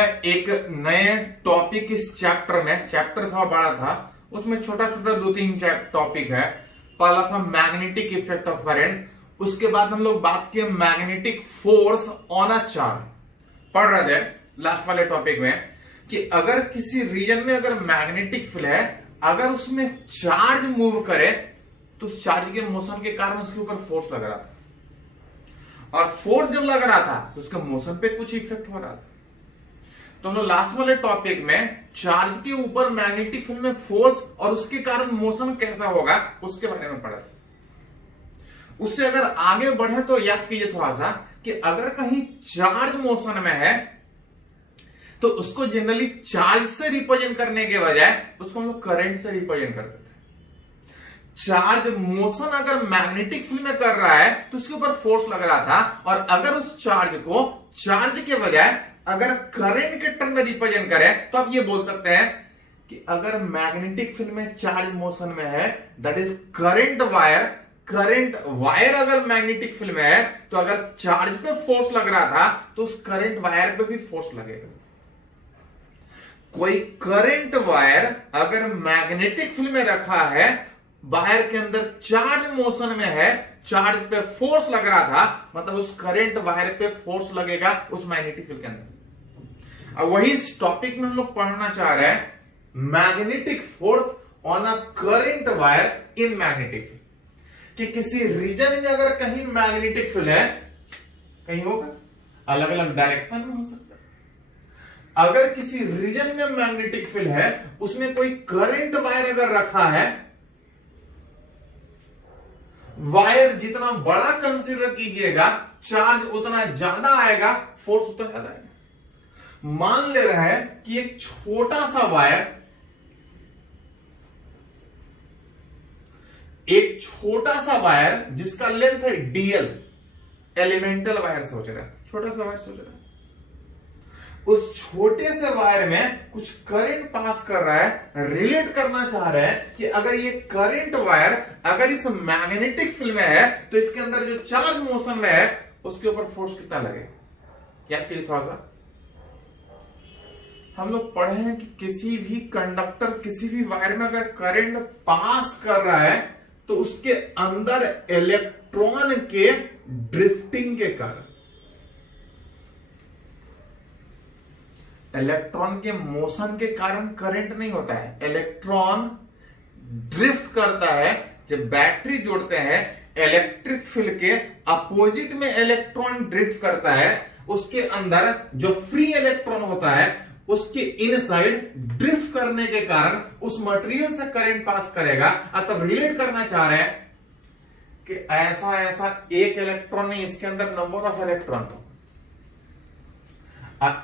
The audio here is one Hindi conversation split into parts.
है एक नए टॉपिक इस चैप्टर में। चैप्टर था बड़ा था, उसमें छोटा छोटा 2-3 टॉपिक है। पहला था मैग्नेटिक इफेक्ट ऑफ करंट, उसके बाद हम लोग बात किए magnetic force on a charge. पढ़ रहे थे लास्ट वाले टॉपिक में कि अगर किसी रीजन में अगर मैग्नेटिक फील्ड है, अगर उसमें चार्ज मूव करे तो उस चार्ज के मोशन के कारण उसके ऊपर फोर्स लग रहा था, और फोर्स जब लग रहा था तो उसके मोशन पे कुछ इफेक्ट हो रहा था। तो हम लोग लास्ट वाले टॉपिक में चार्ज के ऊपर मैग्नेटिक फील्ड में फोर्स और उसके कारण मोशन कैसा होगा उसके बारे में पढ़ा। उससे अगर आगे बढ़े तो याद कीजिए थोड़ा सा कि अगर कहीं चार्ज मोशन में है तो उसको जनरली चार्ज से रिप्रेजेंट करने के बजाय उसको हम लोग करंट से रिप्रेजेंट करते थे। चार्ज मोशन अगर मैग्नेटिक फील्ड में कर रहा है तो उसके ऊपर फोर्स लग रहा था, और अगर उस चार्ज को चार्ज के बजाय अगर करंट के टर्म में रिप्रेजेंट करें तो आप ये बोल सकते हैं कि अगर मैग्नेटिक फील्ड में चार्ज मोशन में है that is current wire. Current wire अगर मैग्नेटिक फील्ड में है तो अगर चार्ज पे फोर्स लग रहा था तो उस करंट वायर पे भी फोर्स लगेगा। कोई करंट वायर अगर मैग्नेटिक फील्ड में रखा है, वायर के अंदर चार्ज मोशन में है, चार्ज पे फोर्स लग रहा था, मतलब उस करंट वायर पे फोर्स लगेगा उस मैग्नेटिक फील्ड के अंदर। अब वही इस टॉपिक में हम लोग पढ़ना चाह रहे हैं magnetic force on a current wire in magnetic field. कि किसी रीजन में अगर कहीं मैग्नेटिक फील्ड है, कहीं होगा अलग अलग डायरेक्शन में हो सकता है। अगर किसी रीजन में मैग्नेटिक फील्ड है, उसमें कोई करंट वायर अगर रखा है, वायर जितना बड़ा कंसीडर कीजिएगा चार्ज उतना ज्यादा आएगा, फोर्स उतना ज्यादा आएगा। मान ले रहे हैं कि एक छोटा सा वायर, एक छोटा सा वायर जिसका लेंथ है डीएल, एलिमेंटल वायर सोच रहा है, छोटा सा वायर सोच रहा है, उस छोटे से वायर में कुछ करंट पास कर रहा है। रिलेट करना चाह रहे हैं कि अगर ये करंट वायर अगर इस मैग्नेटिक फील्ड में है तो इसके अंदर जो चार्ज मोशन में है उसके ऊपर फोर्स कितना लगेगा। याद कीजिए थोड़ा सा, हम लोग पढ़े हैं कि किसी भी कंडक्टर किसी भी वायर में अगर करंट पास कर रहा है तो उसके अंदर इलेक्ट्रॉन के ड्रिफ्टिंग के कारण, इलेक्ट्रॉन के मोशन के कारण करंट नहीं होता है, इलेक्ट्रॉन ड्रिफ्ट करता है। जब बैटरी जोड़ते हैं इलेक्ट्रिक फील्ड के अपोजिट में इलेक्ट्रॉन ड्रिफ्ट करता है, उसके अंदर जो फ्री इलेक्ट्रॉन होता है उसके इनसाइड ड्रिफ्ट करने के कारण उस मटेरियल से करंट पास करेगा। तब रिलेट करना चाह रहे हैं कि ऐसा ऐसा एक इलेक्ट्रॉन नहीं, इसके अंदर नंबर ऑफ इलेक्ट्रॉन,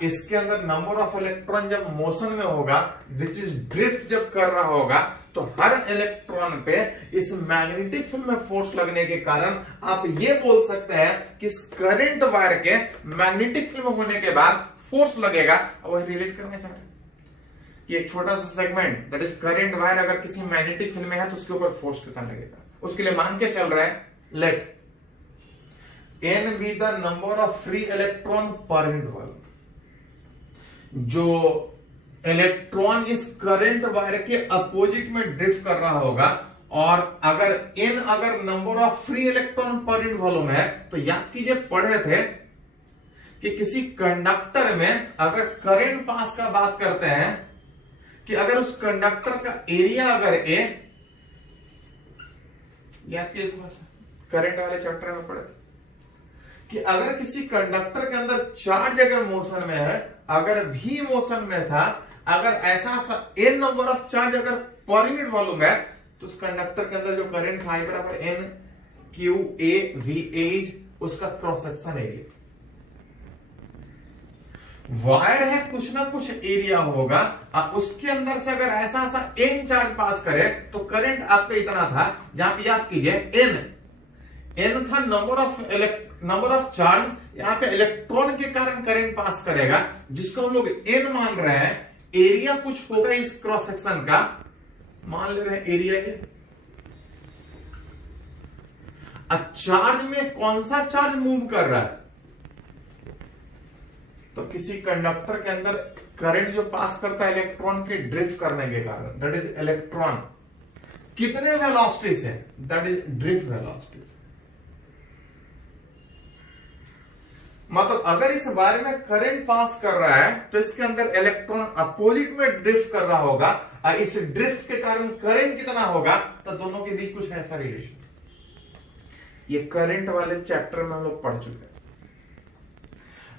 इसके अंदर नंबर ऑफ इलेक्ट्रॉन जब मोशन में होगा विच इज ड्रिफ्ट जब कर रहा होगा तो हर इलेक्ट्रॉन पे इस मैग्नेटिक फील्ड में फोर्स लगने के कारण आप ये बोल सकते हैं कि इस करंट वायर के मैग्नेटिक फील्ड में होने के बाद फोर्स लगेगा। वही रिलेट करना चाह रहे हैं कि एक छोटा सा segment that is current wire अगर किसी मैग्नेटिक फील्ड में है तो उसके ऊपर फोर्स कितना लगेगा। उसके लिए मान के चल रहे हैं let n be the number of free electron per unit volume. जो इलेक्ट्रॉन इस करंट वायर के अपोजिट में ड्रिफ्ट कर रहा होगा, और अगर n अगर number of free electron per unit volume है तो याद कीजिए पढ़े थे कि किसी कंडक्टर में अगर करंट पास का बात करते हैं कि अगर उस कंडक्टर का एरिया अगर ए, याद कीजिए थोड़ा सा करंट वाले चैप्टर में पढ़े थे कि अगर किसी कंडक्टर के अंदर चार्ज अगर मोशन में है, अगर भी मोशन में था, अगर ऐसा n नंबर ऑफ चार्ज अगर पर यूनिट वॉल्यूम है तो उस कंडक्टर के अंदर जो करंट था बराबर n q a v a उसका क्रॉस सेक्शन एरिया। वायर है, कुछ ना कुछ एरिया होगा, उसके अंदर से अगर ऐसा ऐसा n चार्ज पास करे तो करंट आपका इतना था, जहां पे याद कीजिए n था नंबर ऑफ चार्ज, यहां पे इलेक्ट्रॉन के कारण करंट पास करेगा, जिसको हम लोग n मान रहे हैं। एरिया कुछ होगा इस क्रॉस सेक्शन का, मान ले रहे हैं एरिया ये। चार्ज में कौन सा चार्ज मूव कर रहा है, तो किसी कंडक्टर के अंदर करंट जो पास करता है इलेक्ट्रॉन के ड्रिफ्ट करने के कारण, दैट इज इलेक्ट्रॉन कितने वेलोसिटी से, दैट इज ड्रिफ्ट वेलोसिटी से। मतलब अगर इस वायर में करंट पास कर रहा है तो इसके अंदर इलेक्ट्रॉन अपोजिट में ड्रिफ्ट कर रहा होगा, और इस ड्रिफ्ट के कारण करंट कितना होगा, तो दोनों के बीच कुछ ऐसा रिलेशन। ये करंट वाले चैप्टर में हम लोग पढ़ चुके हैं,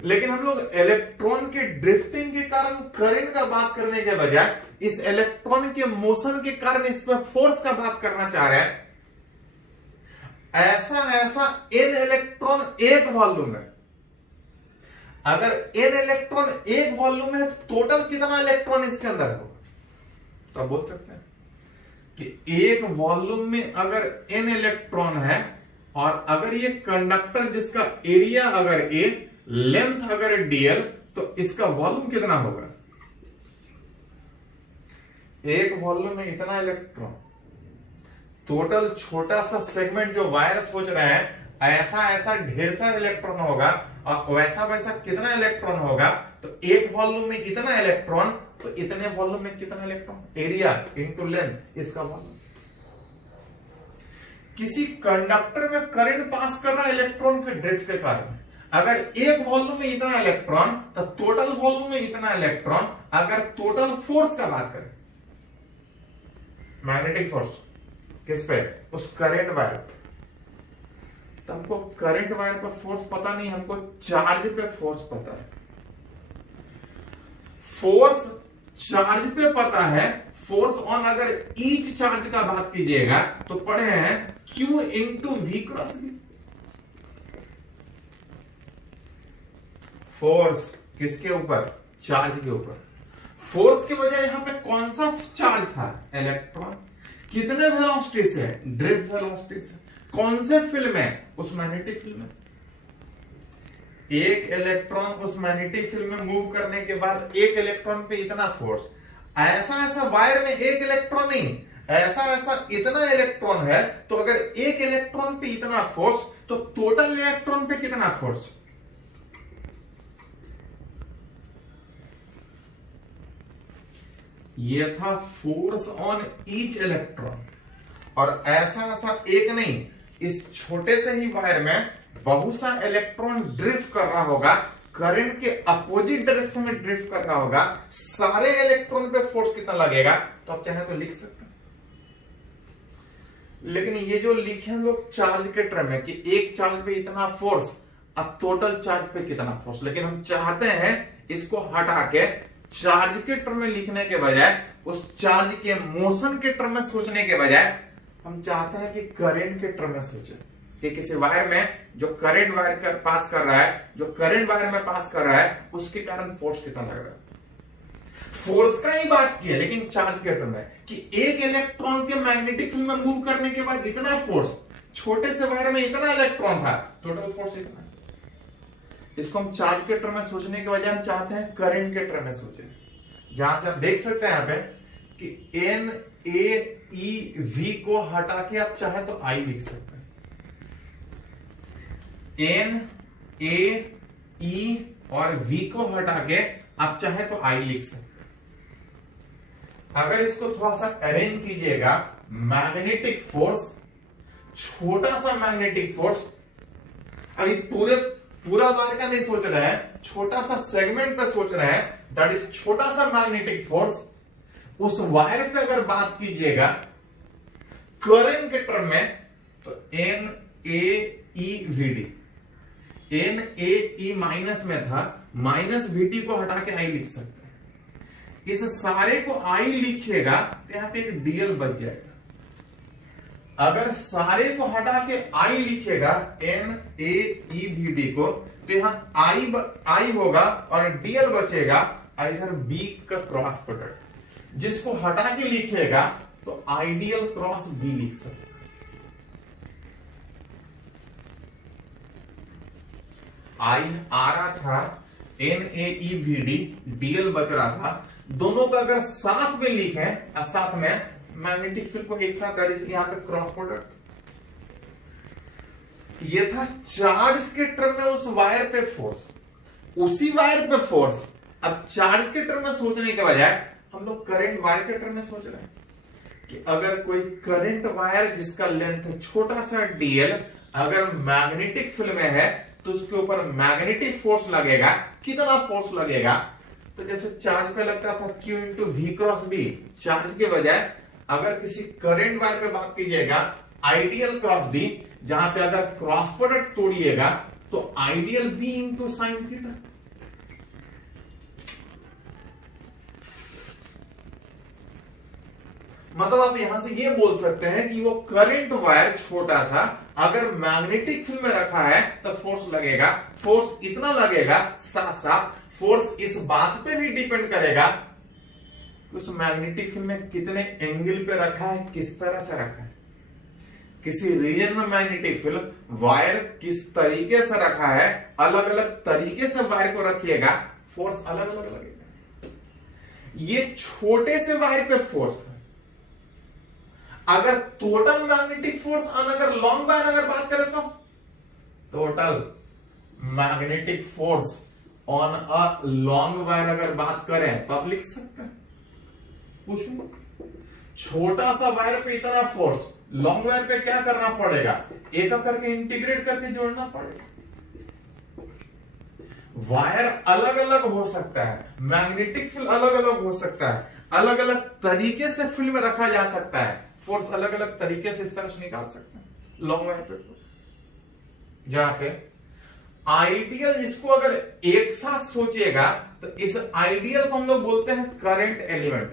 लेकिन हम लोग इलेक्ट्रॉन के ड्रिफ्टिंग के कारण करंट का बात करने के बजाय इस इलेक्ट्रॉन के मोशन के कारण इस पर फोर्स का बात करना चाह रहे हैं। ऐसा एन इलेक्ट्रॉन एक वॉल्यूम है, अगर एन इलेक्ट्रॉन एक वॉल्यूम है तो टोटल कितना इलेक्ट्रॉन इसके अंदर होगा, तो आप बोल सकते हैं कि एक वॉल्यूम में अगर एन इलेक्ट्रॉन है, और अगर ये कंडक्टर जिसका एरिया अगर ए, लेंथ अगर डीएल, तो इसका वॉल्यूम कितना होगा, एक वॉल्यूम में इतना इलेक्ट्रॉन। टोटल छोटा सा सेगमेंट जो वायर सोच रहे हैं, ऐसा ढेर सारा इलेक्ट्रॉन होगा, और वैसा कितना इलेक्ट्रॉन होगा, तो एक वॉल्यूम में इतना इलेक्ट्रॉन, तो इतने वॉल्यूम में कितना इलेक्ट्रॉन, एरिया इंटू लेंथ, इसका वॉल्यूम। किसी कंडक्टर में करंट पास कर रहा है इलेक्ट्रॉन के ड्रिफ्ट के कारण, अगर एक वॉल्यूम में इतना इलेक्ट्रॉन तो टोटल वॉल्यूम में इतना इलेक्ट्रॉन। अगर टोटल फोर्स का बात करें, मैग्नेटिक फोर्स किस पे, उस करंट वायर, तो हमको करंट वायर पर फोर्स पता नहीं, हमको चार्ज पे फोर्स पता है। फोर्स चार्ज पे पता है, फोर्स ऑन अगर ईच चार्ज का बात कीजिएगा तो पढ़े हैं Q into V cross B. Force किसके ऊपर, चार्ज के ऊपर। फोर्स के बजाय यहां पे कौन सा चार्ज था, इलेक्ट्रॉन। कितने वेलोसिटी से, ड्रिफ्ट वेलोसिटी से। कौन से फील्ड में, उस मैग्नेटिक फील्ड में। एक इलेक्ट्रॉन उस मैग्नेटिक फील्ड में मूव करने के बाद एक इलेक्ट्रॉन पे इतना फोर्स। ऐसा वायर में एक इलेक्ट्रॉन नहीं, ऐसा इतना इलेक्ट्रॉन है, तो अगर एक इलेक्ट्रॉन पे इतना फोर्स, तो टोटल इलेक्ट्रॉन पे कितना फोर्स। ये था फोर्स ऑन ईच इलेक्ट्रॉन। और ऐसा एक नहीं, इस छोटे से ही वायर में बहुत सा इलेक्ट्रॉन ड्रिफ्ट कर रहा होगा, करंट के अपोजिट डायरेक्शन में ड्रिफ्ट कर रहा होगा। सारे इलेक्ट्रॉन पे फोर्स कितना लगेगा, तो आप चाहे तो लिख सकते हैं। लेकिन ये जो लिखे हैं लोग चार्ज के टर्म में कि एक चार्ज पे इतना फोर्स, अब टोटल चार्ज पे कितना फोर्स। लेकिन हम चाहते हैं इसको हटा के चार्ज के टर्म में लिखने के बजाय, उस चार्ज के मोशन के टर्म में सोचने के बजाय, हम चाहते हैं कि करंट के टर्म में सोचें कि किसी वायर में जो करंट वायर का पास कर रहा है, जो करंट वायर में पास कर रहा है, उसके कारण फोर्स कितना लग रहा है। फोर्स का ही बात की है, लेकिन चार्ज के टर्म में कि एक इलेक्ट्रॉन के मैग्नेटिक फील्ड में मूव करने के बाद इतना फोर्स, छोटे से वायर में इतना इलेक्ट्रॉन था, टोटल फोर्स इतना। इसको हम चार्ज के टर्म में सोचने के बजाय हम चाहते हैं करंट के टर्म में सोचें। जहां से आप देख सकते हैं यहां पे कि एन ए ई वी को हटा के आप चाहे तो आई लिख सकते हैं। एन ए ई और वी को हटा के आप चाहे तो आई लिख सकते हैं। अगर इसको थोड़ा सा अरेंज कीजिएगा, मैग्नेटिक फोर्स, छोटा सा मैग्नेटिक फोर्स, अभी पूरा वायर का नहीं सोच रहे हैं, छोटा सा सेगमेंट पे सोच रहे हैं, दैट इज छोटा सा मैग्नेटिक फोर्स। उस वायर पे अगर बात कीजिएगा करंट के टर्म में, तो N A E V D, N A E minus में था, माइनस वी टी को हटा के आई लिख सकते हैं। इस सारे को आई लिखिएगा तो यहां पे एक डीएल बच जाएगा। अगर सारे को हटा के आई लिखेगा, N A E V D को, तो यहां आई होगा और डीएल बचेगा, इधर बी का क्रॉस प्रोडक्ट। जिसको हटा के लिखेगा तो आइडियल क्रॉस बी लिख सकते। आई आ रहा था, N A E V D, DL बच रहा था। दोनों का अगर साथ में लिखे, साथ में मैग्नेटिक फील्ड को एक साथ, यहां पे क्रॉस प्रोडक्ट। ये था चार्ज के टर्म में उस वायर पे फोर्स। उसी वायर पे फोर्स। अब चार्ज के टर्म में सोचने के बजाय हम लोग करंट वायर के टर्म में सोच रहे हैं कि अगर कोई करंट वायर जिसका लेंथ छोटा सा dl अगर मैग्नेटिक फील्ड में है तो उसके ऊपर मैग्नेटिक फोर्स लगेगा। कितना फोर्स लगेगा? तो जैसे चार्ज पे लगता था Q into V cross B, charge के बजाय अगर किसी करंट वायर पे बात कीजिएगा आइडियल क्रॉस बी, जहां पे अगर क्रॉस प्रोडक्ट तोड़िएगा तो ideal B into sine theta. मतलब आप यहां से ये बोल सकते हैं कि वो करंट वायर छोटा सा अगर मैग्नेटिक फील्ड में रखा है तो फोर्स लगेगा। फोर्स इतना लगेगा, साथ साथ फोर्स इस बात पे भी डिपेंड करेगा कि उस मैग्नेटिक फील्ड में कितने एंगल पे रखा है, किस तरह से रखा है। किसी रीजन में मैग्नेटिक फील्ड वायर किस तरीके से रखा है, अलग अलग तरीके से वायर को रखिएगा, फोर्स अलग अलग लगेगा। ये छोटे से वायर पे फोर्स है। अगर टोटल मैग्नेटिक फोर्स अगर लॉन्ग वायर अगर बात करें तो total magnetic force on a long wire अगर बात करें तो आप लिख सकते हैं, पूछूंगा छोटा सा वायर पे इतना फोर्स, लॉन्ग वायर पे क्या करना पड़ेगा? एक करके इंटीग्रेट करके जोड़ना पड़ेगा। वायर अलग अलग हो सकता है, मैग्नेटिक फील्ड अलग अलग हो सकता है, अलग अलग तरीके से फील्ड में रखा जा सकता है, फोर्स अलग अलग तरीके से इस तरह से निकाल सकते हैं लॉन्ग वायर पे। जहां पे आइडियल, इसको अगर एक साथ सोचिएगा तो इस आइडियल को हम लोग बोलते हैं current element.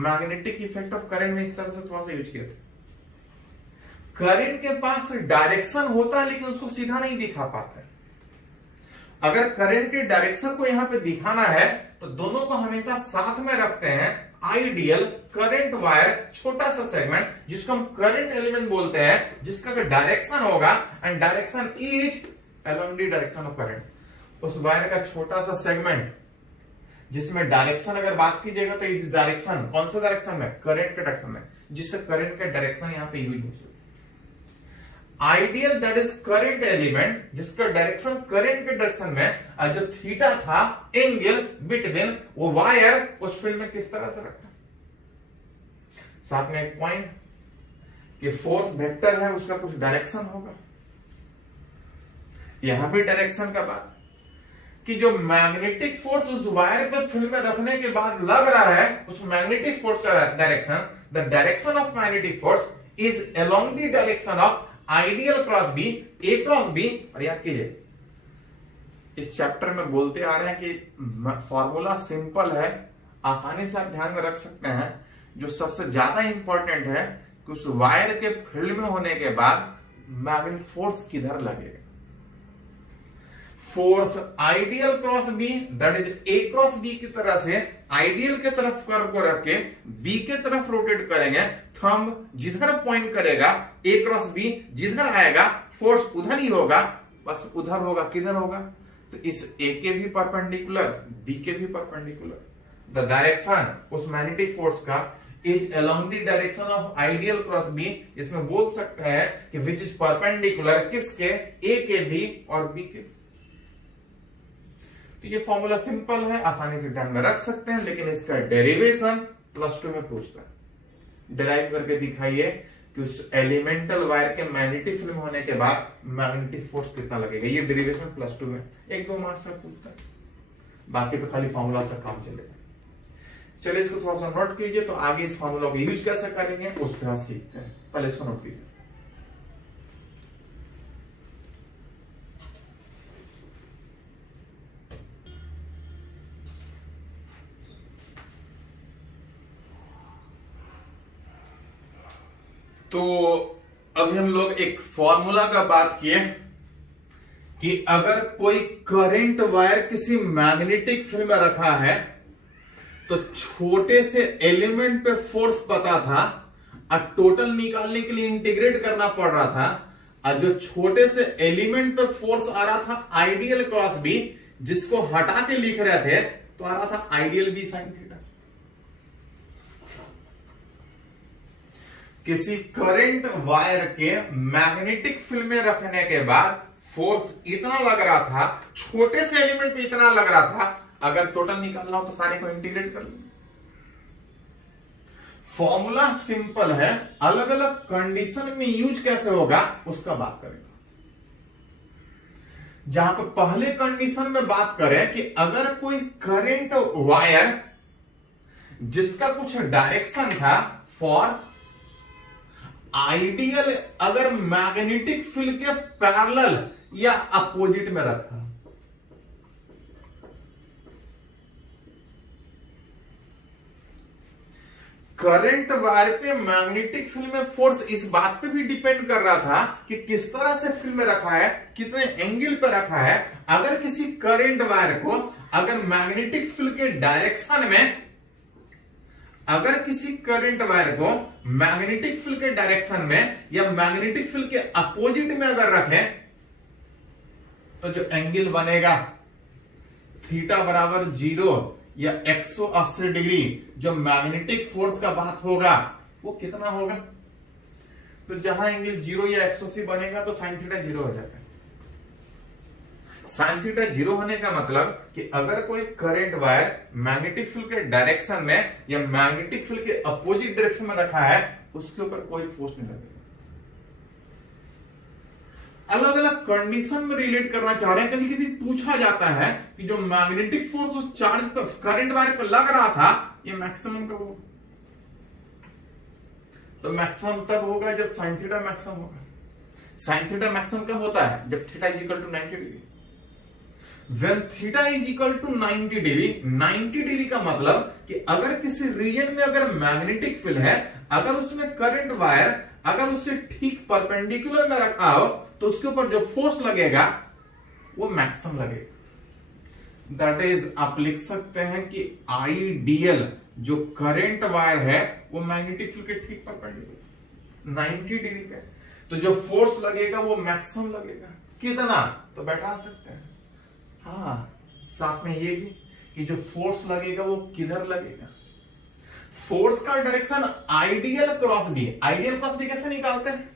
Magnetic effect of current में इस तरह से थोड़ा सा यूज किया था। करंट के पास डायरेक्शन होता है लेकिन उसको सीधा नहीं दिखा पाता है। अगर करंट के डायरेक्शन को यहां पे दिखाना है तो दोनों को हमेशा साथ में रखते हैं। आइडियल करंट वायर, छोटा सा सेगमेंट जिसको हम करंट एलिमेंट बोलते हैं, जिसका अगर डायरेक्शन होगा and direction is along the direction of current, उस वायर का छोटा सा सेगमेंट जिसमें डायरेक्शन अगर बात कीजिएगा तो इस डायरेक्शन, कौन सा डायरेक्शन में? करंट के डायरेक्शन में, जिससे करंट का डायरेक्शन यहां पे यूज हो सकता है। Ideal that is current element जिसका डायरेक्शन करंट के डायरेक्शन में, जो थीटा था एंगल बिटवीन वो वायर उस फील्ड में किस तरह से रखा। साथ में एक पॉइंट कि फोर्स वेक्टर है, उसका कुछ डायरेक्शन होगा। यहां भी डायरेक्शन का बात कि जो मैग्नेटिक फोर्स उस वायर पे फील्ड में रखने के बाद लग रहा है, उस मैग्नेटिक फोर्स का direction, the direction of magnetic force is along the direction of I dl cross B, A cross B. और याद कीजिए इस चैप्टर में बोलते आ रहे हैं कि फॉर्मूला सिंपल है, आसानी से आप ध्यान में रख सकते हैं। जो सबसे ज्यादा इंपॉर्टेंट है कि उस वायर के फील्ड में होने के बाद मैग्नेटिक फोर्स किधर लगेगा। Force I dl cross B that is A cross B की तरह से आइडियल के तरफ कर्व को रख के बी के तरफ रोटेट करेंगे। थंब जिधर पॉइंट करेगा ए क्रॉस बी, जिधर आएगा फोर्स उधर ही होगा, बस उधर होगा। किधर होगा? तो इस ए के भी परपेंडिकुलर, बी के भी परपेंडिकुलर। द डायरेक्शन उस मैग्नेटिक फोर्स का is along the direction of I dl cross B. इसमें बोल सकते हैं कि विच इज परपेंडिकुलर किसके? ए के भी और बी के। तो ये फॉर्मूला सिंपल है, आसानी से ध्यान में रख सकते हैं, लेकिन इसका डेरिवेशन प्लस 2 में पूछता है। डिराइव करके दिखाइए कि उस एलिमेंटल वायर के मैग्नेटिक फील्ड होने के बाद मैग्नेटिक फोर्स कितना लगेगा। ये डेरिवेशन प्लस 2 में 1-2 मार्क्स में पूछता है, बाकी तो खाली फॉर्मूला से काम चलेगा। चलिए इसको थोड़ा सा नोट कीजिए, तो आगे इस फॉर्मूला को यूज कैसे करेंगे उस तरह सीखते हैं। पहले इसको नोट कीजिए। तो अभी हम लोग एक फॉर्मूला का बात किए कि अगर कोई करंट वायर किसी मैग्नेटिक फील्ड में रखा है तो छोटे से एलिमेंट पे फोर्स पता था और टोटल निकालने के लिए इंटीग्रेट करना पड़ रहा था। और जो छोटे से एलिमेंट पे फोर्स आ रहा था आइडियल क्रॉस बी, जिसको हटा के लिख रहे थे तो आ रहा था आइडियल बी साइन थीटा। किसी करंट वायर के मैग्नेटिक फील्ड में रखने के बाद फोर्स इतना लग रहा था, छोटे से एलिमेंट पे इतना लग रहा था, अगर टोटल निकालना हो तो सारे को इंटीग्रेट कर लो। फॉर्मूला सिंपल है, अलग अलग कंडीशन में यूज कैसे होगा उसका बात करेंगे। जहां पर पहले कंडीशन में बात करें कि अगर कोई करंट वायर जिसका कुछ डायरेक्शन था फॉर आइडियल, अगर मैग्नेटिक फील्ड के पैरेलल या अपोजिट में रखा, करंट वायर पे मैग्नेटिक फील्ड में फोर्स इस बात पे भी डिपेंड कर रहा था कि किस तरह से फील्ड में रखा है, कितने एंगल पे रखा है। अगर किसी करंट वायर को अगर मैग्नेटिक फील्ड के डायरेक्शन में, अगर किसी करंट वायर को मैग्नेटिक फील्ड के डायरेक्शन में या मैग्नेटिक फील्ड के अपोजिट में अगर रखें तो जो एंगल बनेगा थीटा बराबर 0 या 180 डिग्री, जो मैग्नेटिक फोर्स का बात होगा वो कितना होगा? तो जहां एंगल 0 या 180 बनेगा तो साइन थीटा 0 हो जाता है। साइन थीटा 0 होने का मतलब कि अगर कोई करंट वायर मैग्नेटिक फील्ड के डायरेक्शन में या मैग्नेटिक फील्ड के अपोजिट डायरेक्शन में रखा है, उसके ऊपर कोई फोर्स नहीं लगेगा। अलग अलग कंडीशन में रिलेट करना चाह रहे हैं। कभी कभी पूछा जाता है कि जो मैग्नेटिक फोर्स उस चार्ज पर, करंट वायर पर लग रहा था, ये मैक्सिमम कब होगा? तो मैक्सिमम तब होगा जब साइन थीटा मैक्सिमम होगा। साइन थीटा मैक्सिमम कब होता है? जब theta is equal to 90 degree. When theta is equal to 90 degree, 90 degree का मतलब कि अगर किसी रीजन में अगर मैग्नेटिक फील्ड है, अगर उसमें करंट वायर अगर उसे ठीक परपेंडिकुलर में रखा हो तो उसके ऊपर जो फोर्स लगेगा वो मैक्सिमम लगेगा। दैट इज आप लिख सकते हैं कि आइडियल जो करंट वायर है वो मैग्नेटिक फील्ड के ठीक परपेंडिकुलर 90 डिग्री पे, तो जो फोर्स लगेगा वो मैक्सिमम लगेगा। कितना? तो बैठा सकते हैं। हाँ, साथ में ये भी कि जो फोर्स लगेगा वो किधर लगेगा। फोर्स का direction I dl cross B. I dl cross B कैसे निकालते हैं?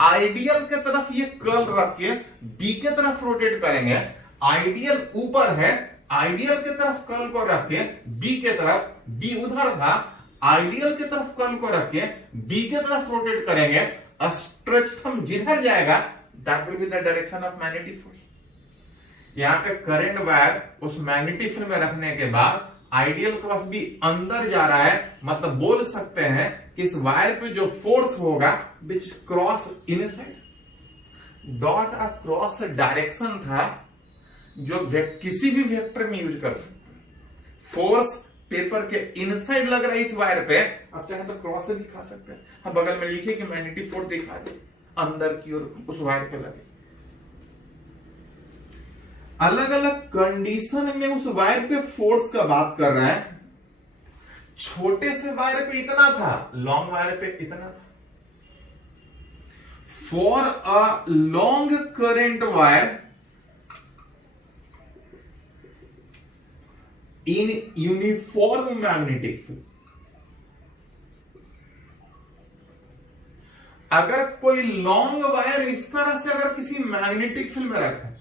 आइडियल के तरफ ये कर्ल रख के बी के तरफ रोटेट करेंगे। आइडियल ऊपर है, आइडियल के तरफ कर्ल को रख के बी के तरफ, बी उधर था, आइडियल के तरफ कर्ल को रख के बी के तरफ रोटेट करेंगे। स्ट्रेच थंब जिधर जाएगा that will be the direction of magnetic force. यहां पे करंट वायर उस मैग्नेटिक फील्ड में रखने के बाद आइडियल क्रॉस बी अंदर जा रहा है, मतलब बोल सकते हैं कि इस वायर पे जो फोर्स होगा विच cross inside dot a cross direction था, जो किसी भी वेक्टर में यूज कर सकते हैं। फोर्स पेपर के इनसाइड लग रहा है इस वायर पे, आप चाहे तो क्रॉस से दिखा सकते हैं। हम बगल में लिखिए कि मैग्नेटिक फोर्स दिखा दे अंदर की ओर उस वायर पे लगे। अलग अलग कंडीशन में उस वायर पे फोर्स का बात कर रहा है। छोटे से वायर पे इतना था, लॉन्ग वायर पे इतना था। For a long current wire in uniform magnetic field, अगर कोई लॉन्ग वायर इस तरह से अगर किसी मैग्नेटिक फील्ड में रखा है,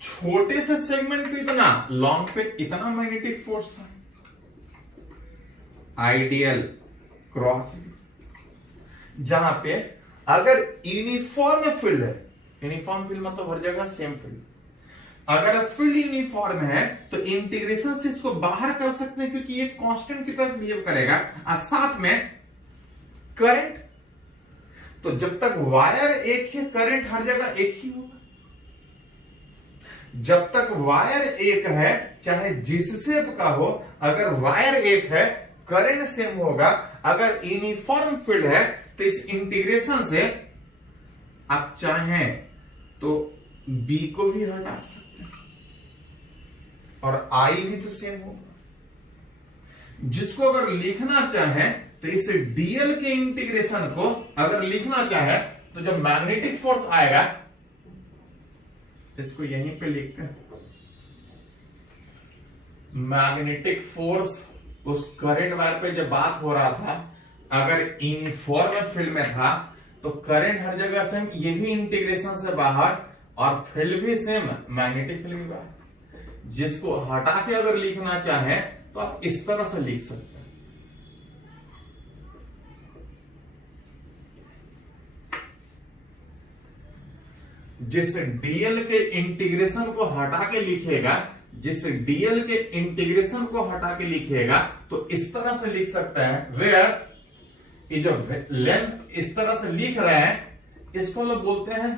छोटे से सेगमेंट पे इतना, लॉन्ग पे इतना मैग्नेटिक फोर्स था। आइडियल क्रॉस, जहां पे अगर यूनिफॉर्म फील्ड है, यूनिफॉर्म फील्ड मतलब हर जगह सेम फील्ड, अगर फील्ड यूनिफॉर्म है तो इंटीग्रेशन से इसको बाहर कर सकते हैं, क्योंकि ये कांस्टेंट की तरह बिहेव करेगा। और साथ में करंट, तो जब तक वायर एक है करंट हर जगह एक ही होगा। जब तक वायर एक है, चाहे जिस शेप का हो, अगर वायर एक है करंट सेम होगा। अगर यूनिफॉर्म फील्ड है तो इस इंटीग्रेशन से आप चाहें तो बी को भी हटा सकते हैं और आई भी तो सेम होगा। जिसको अगर लिखना चाहें तो इस डीएल के इंटीग्रेशन को अगर लिखना चाहे तो जब मैग्नेटिक फोर्स आएगा, इसको यहीं पे लिखते हैं, मैग्नेटिक फोर्स उस करंट वायर पे जब बात हो रहा था, अगर यूनिफॉर्म फील्ड में था तो करंट हर जगह सेम, ये भी इंटीग्रेशन से बाहर, और फील्ड भी सेम, मैग्नेटिक फील्ड भी बाहर। जिसको हटा के अगर लिखना चाहें तो आप इस तरह से लिख सकते हैं। जिस डीएल के इंटीग्रेशन को हटा के लिखेगा, जिस डीएल के इंटीग्रेशन को हटा के लिखेगा तो इस तरह से लिख सकता है, वेयर ये जो लेंथ इस तरह से लिख रहे हैं, इसको लोग बोलते हैं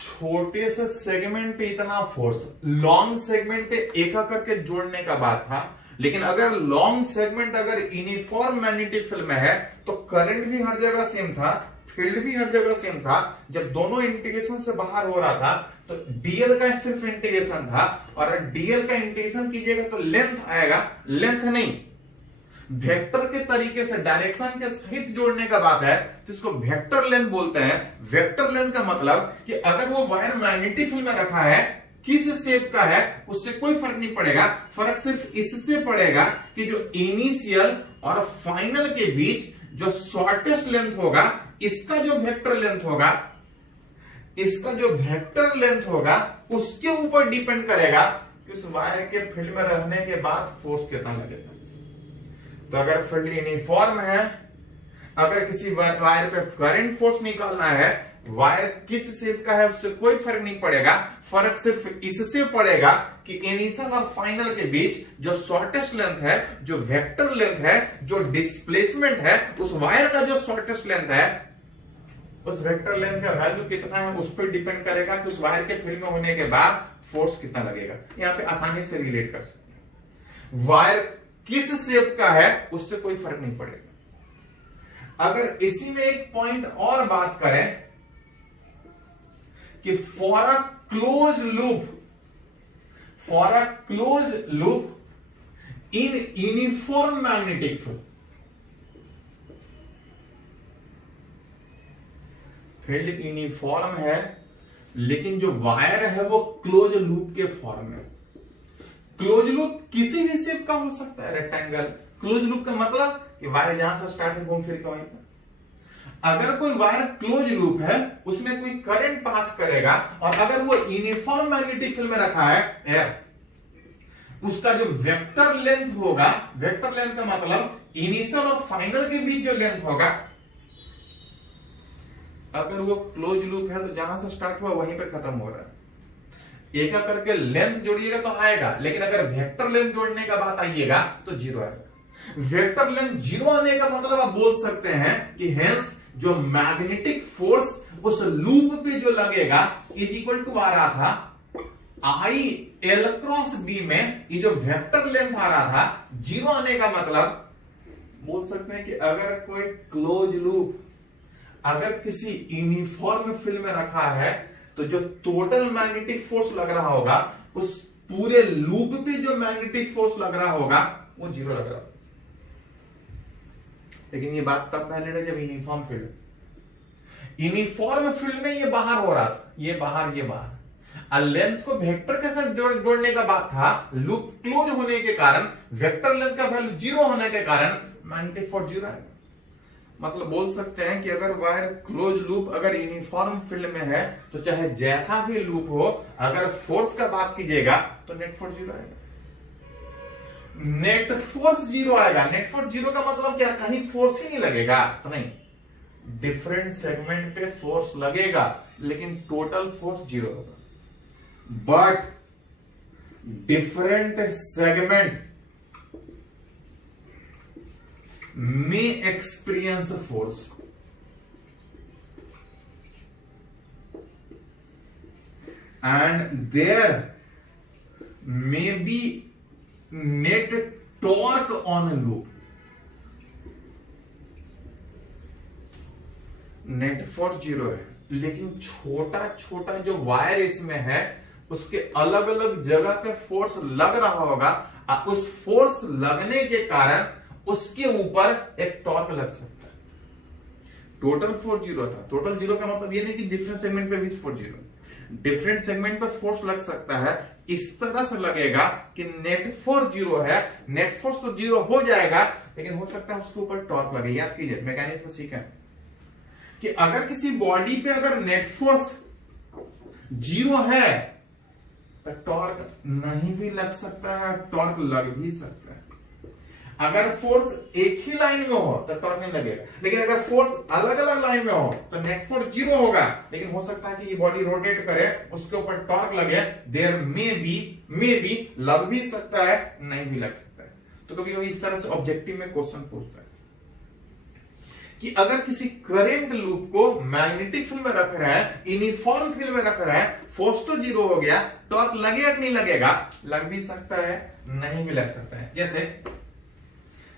छोटे से सेगमेंट पे इतना फोर्स, लॉन्ग सेगमेंट पे एक करके जोड़ने का बात था। लेकिन अगर लॉन्ग सेगमेंट अगर यूनिफॉर्म मैग्नेटिक फील्ड में है तो करंट भी हर जगह सेम था, फील्ड भी हर जगह सेम था। जब दोनों इंटीग्रेशन से बाहर हो रहा था तो डीएल का सिर्फ इंटीग्रेशन था, और डीएल का इंटीग्रेशन कीजिएगा तो लेंथ आएगा, लेंथ नहीं वेक्टर के तरीके से डायरेक्शन के सहित जोड़ने का बात है तो इसको वेक्टर लेंथ बोलते हैं। वेक्टर लेंथ का मतलब कि अगर वो वायर मैग्नेटिक फील्ड में रखा है, किस शेप का है उससे कोई फर्क नहीं पड़ेगा, फर्क सिर्फ इससे पड़ेगा कि जो इनिशियल और फाइनल के बीच जो शॉर्टेस्ट लेंथ होगा, इसका जो वेक्टर लेंथ होगा, इसका जो वेक्टर लेंथ होगा उसके ऊपर डिपेंड करेगा कि उस वायर के फील्ड में रहने के बाद फोर्स कितना लगेगा। तो अगर फील्ड यूनिफॉर्म है, अगर किसी वायर पे करंट फोर्स निकालना है, वायर किस शेप का है उससे कोई फर्क नहीं पड़ेगा, फर्क सिर्फ इससे पड़ेगा कि इनिशियल और फाइनल के बीच जो शॉर्टेस्ट लेंथ है, जो वेक्टर लेंथ है, जो डिस्प्लेसमेंट है, उस वायर का जो शॉर्टेस्ट लेंथ है, उस वेक्टर लेंथ का वैल्यू कितना है उस पर डिपेंड करेगा कि उस वायर के फील्ड में होने के बाद फोर्स कितना लगेगा। यहां पे आसानी से रिलेट कर सकते हैं। वायर किस शेप का है उससे कोई फर्क नहीं पड़ेगा। अगर इसी में एक पॉइंट और बात करें कि for a close loop in uniform magnetic field uniform है, लेकिन जो वायर है वो क्लोज लूप के फॉर्म में। क्लोज लूप किसी भी शेप का हो सकता है, रेक्टेंगल। क्लोज लूप का मतलब कि वायर जहां से स्टार्ट है घूम फिर के वहीं पर। अगर कोई वायर क्लोज लूप है, उसमें कोई करंट पास करेगा, और अगर वो यूनिफॉर्म मैग्नेटिक फील्ड में रखा है, उसका जो वेक्टर लेंथ होगा, वेक्टर लेंथ का मतलब इनिशियल और फाइनल के बीच जो लेंथ होगा, अगर वो क्लोज लूप है तो जहां से स्टार्ट हुआ वहीं पे खत्म हो रहा है। एक करके लेंथ जोड़िएगा तो आएगा, लेकिन अगर वेक्टर लेंथ जोड़ने का बात आइएगा तो जीरो आएगा। वेक्टर लेंथ जीरो आने का मतलब आप बोल सकते हैं कि हेंस जो मैग्नेटिक फोर्स उस लूप पे जो लगेगा इज इक्वल टू आ रहा था आई एल क्रॉस बी में, ये जो वेक्टर लेंथ आ रहा था जीरो आने का मतलब बोल सकते हैं कि अगर कोई क्लोज लूप अगर किसी यूनिफॉर्म फील्ड में रखा है तो जो टोटल मैग्नेटिक फोर्स लग रहा होगा, उस पूरे लूप पे जो मैग्नेटिक फोर्स लग रहा होगा वो जीरो लग रहा होगा। लेकिन ये बात तब वैलिड है जब यूनिफॉर्म फील्ड में ये बाहर हो रहा था, ये बाहर लेंथ को वेक्टर के साथ जोड़ने का बात था। लूप क्लोज होने के कारण, वेक्टर लेंथ का वैल्यू जीरो होने के कारण मैग्नेटिक फोर्स जीरो है। मतलब बोल सकते हैं कि अगर वायर क्लोज लूप अगर यूनिफॉर्म फील्ड में है तो चाहे जैसा भी लूप हो, अगर फोर्स का बात कीजिएगा तो नेट फोर्स जीरो आएगा। नेट फोर्स जीरो आएगा। नेट फोर्स जीरो का मतलब क्या, कहीं फोर्स ही नहीं लगेगा तो नहीं, डिफरेंट सेगमेंट पे फोर्स लगेगा लेकिन टोटल फोर्स जीरो होगा। But different segment may experience force and there may be net torque on a loop. Net force zero है, लेकिन छोटा छोटा जो वायर इसमें है उसके अलग अलग जगह पे फोर्स लग रहा होगा, उस फोर्स लगने के कारण उसके ऊपर एक टॉर्क लग सकता है। टोटल फोर्स 0 था। टोटल 0 का मतलब ये नहीं कि डिफरेंट सेगमेंट पे भी फोर्स 0, डिफरेंट सेगमेंट पे फोर्स लग सकता है। इस तरह से लगेगा कि नेट फोर्स 0 है, नेट फोर्स तो 0 हो जाएगा, लेकिन हो सकता है उसके ऊपर टॉर्क लगे। याद कीजिए मैकेनिक्स में सीखा कि अगर किसी बॉडी पे अगर नेट फोर्स 0 है तो टॉर्क नहीं भी लग सकता है, टॉर्क लग भी सकता है। अगर फोर्स एक ही लाइन में हो तो टॉर्क नहीं लगेगा, लेकिन अगर फोर्स अलग अलग लाइन में हो तो नेट फोर्स 0 होगा, लेकिन हो सकता है कि ये बॉडी रोटेट करे, उसके ऊपर टॉर्क लगे। देयर मे बी लग भी सकता है, नहीं भी लग सकता है। तो कभी कभी इस तरह से ऑब्जेक्टिव में क्वेश्चन पूछता है कि अगर किसी करंट लूप को मैग्नेटिक फील्ड में रख रहा है, यूनिफॉर्म फील्ड में रख रहा है, फोर्स तो 0 हो गया, टॉर्क लगेगा कि नहीं लगेगा? लग भी सकता है, नहीं भी लग सकता है।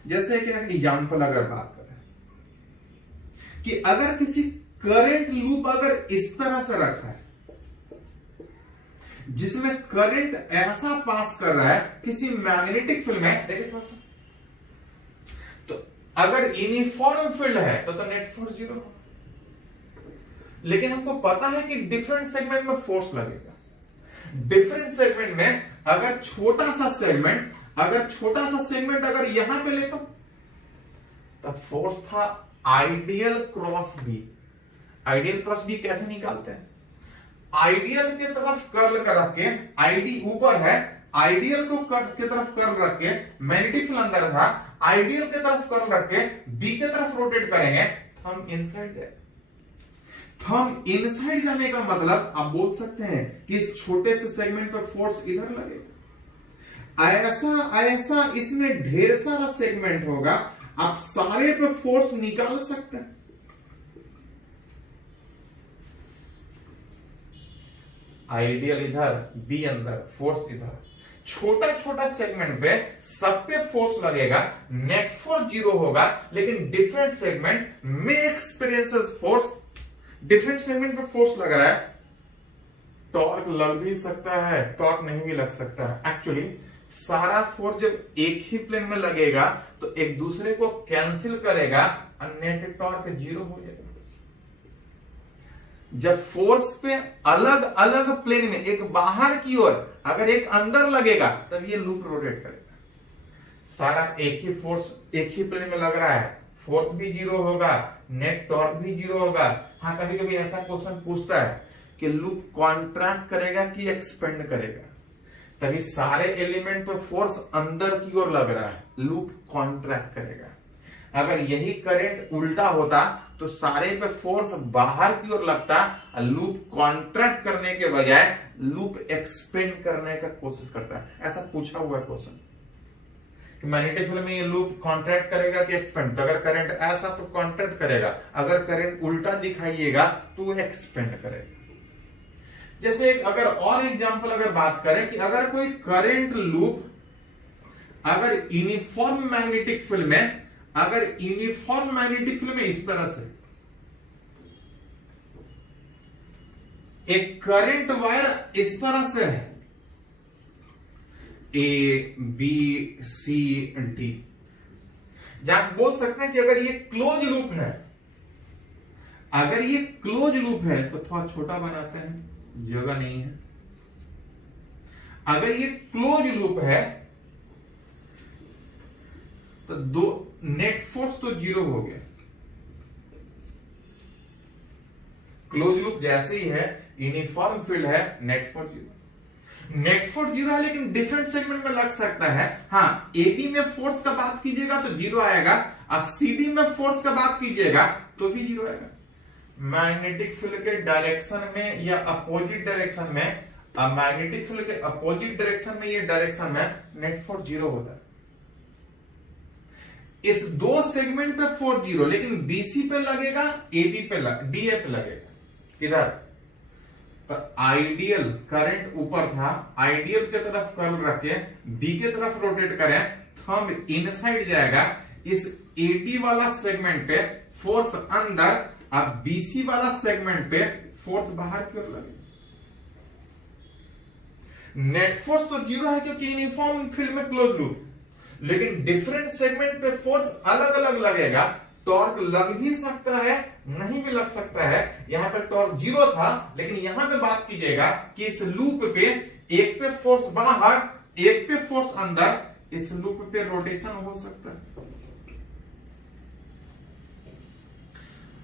जैसे कि एग्जांपल अगर बात करें कि अगर किसी करंट लूप अगर इस तरह से रखा है जिसमें करंट ऐसा पास कर रहा है किसी मैग्नेटिक फील्ड में, देखिए थोड़ा सा, तो अगर यूनिफॉर्म फील्ड है तो नेट फोर्स 0 होगा, लेकिन हमको पता है कि डिफरेंट सेगमेंट में फोर्स लगेगा। डिफरेंट सेगमेंट में अगर छोटा सा सेगमेंट अगर यहां पे ले तो फोर्स था I dl cross B. I dl cross B कैसे निकालते हैं? आइडियल के तरफ कर्ल कर रख के, आईडी ऊपर है, आइडियल को की तरफ कर्ल रख के, मैग्नेटिक फील्ड अंदर था, आइडियल के तरफ कर्ल रख के बी के तरफ रोटेट करेंगे, हम इनसाइड जाए। थंब इनसाइड जाने का मतलब आप बोल सकते हैं कि इस छोटे से सेगमेंट पर फोर्स इधर लगेगा। ऐसा इसमें ढेर सारा सेगमेंट होगा, आप सारे पे फोर्स निकाल सकते हैं। आइडियल इधर, बी अंदर, फोर्स इधर। छोटा छोटा सेगमेंट पे सब पे फोर्स लगेगा, नेट फोर्स 0 होगा, लेकिन डिफरेंट सेगमेंट में एक्सपीरियंसेस फोर्स। डिफरेंट सेगमेंट पे फोर्स लग रहा है, टॉर्क लग भी सकता है, टॉर्क नहीं भी लग सकता है। एक्चुअली सारा फोर्स जब एक ही प्लेन में लगेगा तो एक दूसरे को कैंसिल करेगा और नेट टॉर्क 0 हो जाएगा। जब फोर्स पे अलग अलग प्लेन में, एक बाहर की ओर अगर एक अंदर लगेगा, तब ये लूप रोटेट करेगा। सारा एक ही फोर्स एक ही प्लेन में लग रहा है, फोर्स भी 0 होगा, नेट टॉर्क भी 0 होगा। हाँ, कभी कभी ऐसा क्वेश्चन पूछता है कि लूप कॉन्ट्रैक्ट करेगा कि एक्सपेंड करेगा, तभी सारे एलिमेंट पे फोर्स अंदर की ओर लग रहा है, लूप कॉन्ट्रैक्ट करेगा। अगर यही करंट उल्टा होता तो सारे पे फोर्स बाहर की ओर लगता, लूप कॉन्ट्रैक्ट करने के बजाय लूप एक्सपेंड करने का कोशिश करता है। ऐसा पूछा हुआ है क्वेश्चन कि मैग्नेटिक फील्ड में ये लूप कॉन्ट्रैक्ट करेगा कि एक्सपेंड। तो अगर करंट ऐसा तो कॉन्ट्रैक्ट करेगा, अगर करंट उल्टा दिखाइएगा तो वो एक्सपेंड करेगा। जैसे अगर और एग्जांपल अगर बात करें कि अगर कोई करंट लूप अगर यूनिफॉर्म मैग्नेटिक फील्ड में इस तरह से एक करंट वायर इस तरह से है, ए बी सी डी, जहां बोल सकते हैं कि अगर ये क्लोज लूप है, इसको थोड़ा छोटा बनाते हैं, जगह नहीं है। अगर ये क्लोज लूप है तो दो नेट फोर्स तो 0 हो गया। क्लोज लूप जैसे ही है, यूनिफॉर्म फील्ड है, नेट फोर्स 0 है, लेकिन डिफरेंट सेगमेंट में लग सकता है। हाँ, एबी में फोर्स का बात कीजिएगा तो 0 आएगा, और सीडी में फोर्स का बात कीजिएगा तो भी 0 आएगा। मैग्नेटिक फील्ड के डायरेक्शन में या अपोजिट डायरेक्शन में, मैग्नेटिक फील्ड के अपोजिट डायरेक्शन में, ये डायरेक्शन में नेट फोर्स 0 होता है। इस दो सेगमेंट पे फोर्स 0, लेकिन बीसी पे लगेगा, एबी पे डीए पे लगेगा। इधर तो आइडियल करंट ऊपर था, आइडियल के तरफ कर्ल रखे, बी के तरफ रोटेट करें, थंब इनसाइड जाएगा, इस एडी वाला सेगमेंट पे फोर्स अंदर, अब बीसी वाला सेगमेंट पे फोर्स बाहर की ओर लगेगा। नेट फोर्स तो जीरो है क्योंकि यूनिफॉर्म फील्ड में क्लोज लूप, लेकिन डिफरेंट सेगमेंट पे फोर्स अलग अलग लगेगा। टॉर्क लग भी सकता है, नहीं भी लग सकता है। यहां पे टॉर्क जीरो था, लेकिन यहां पे बात कीजिएगा कि इस लूप पे एक पे फोर्स बाहर, एक पे फोर्स अंदर, इस लूप पे रोटेशन हो सकता है।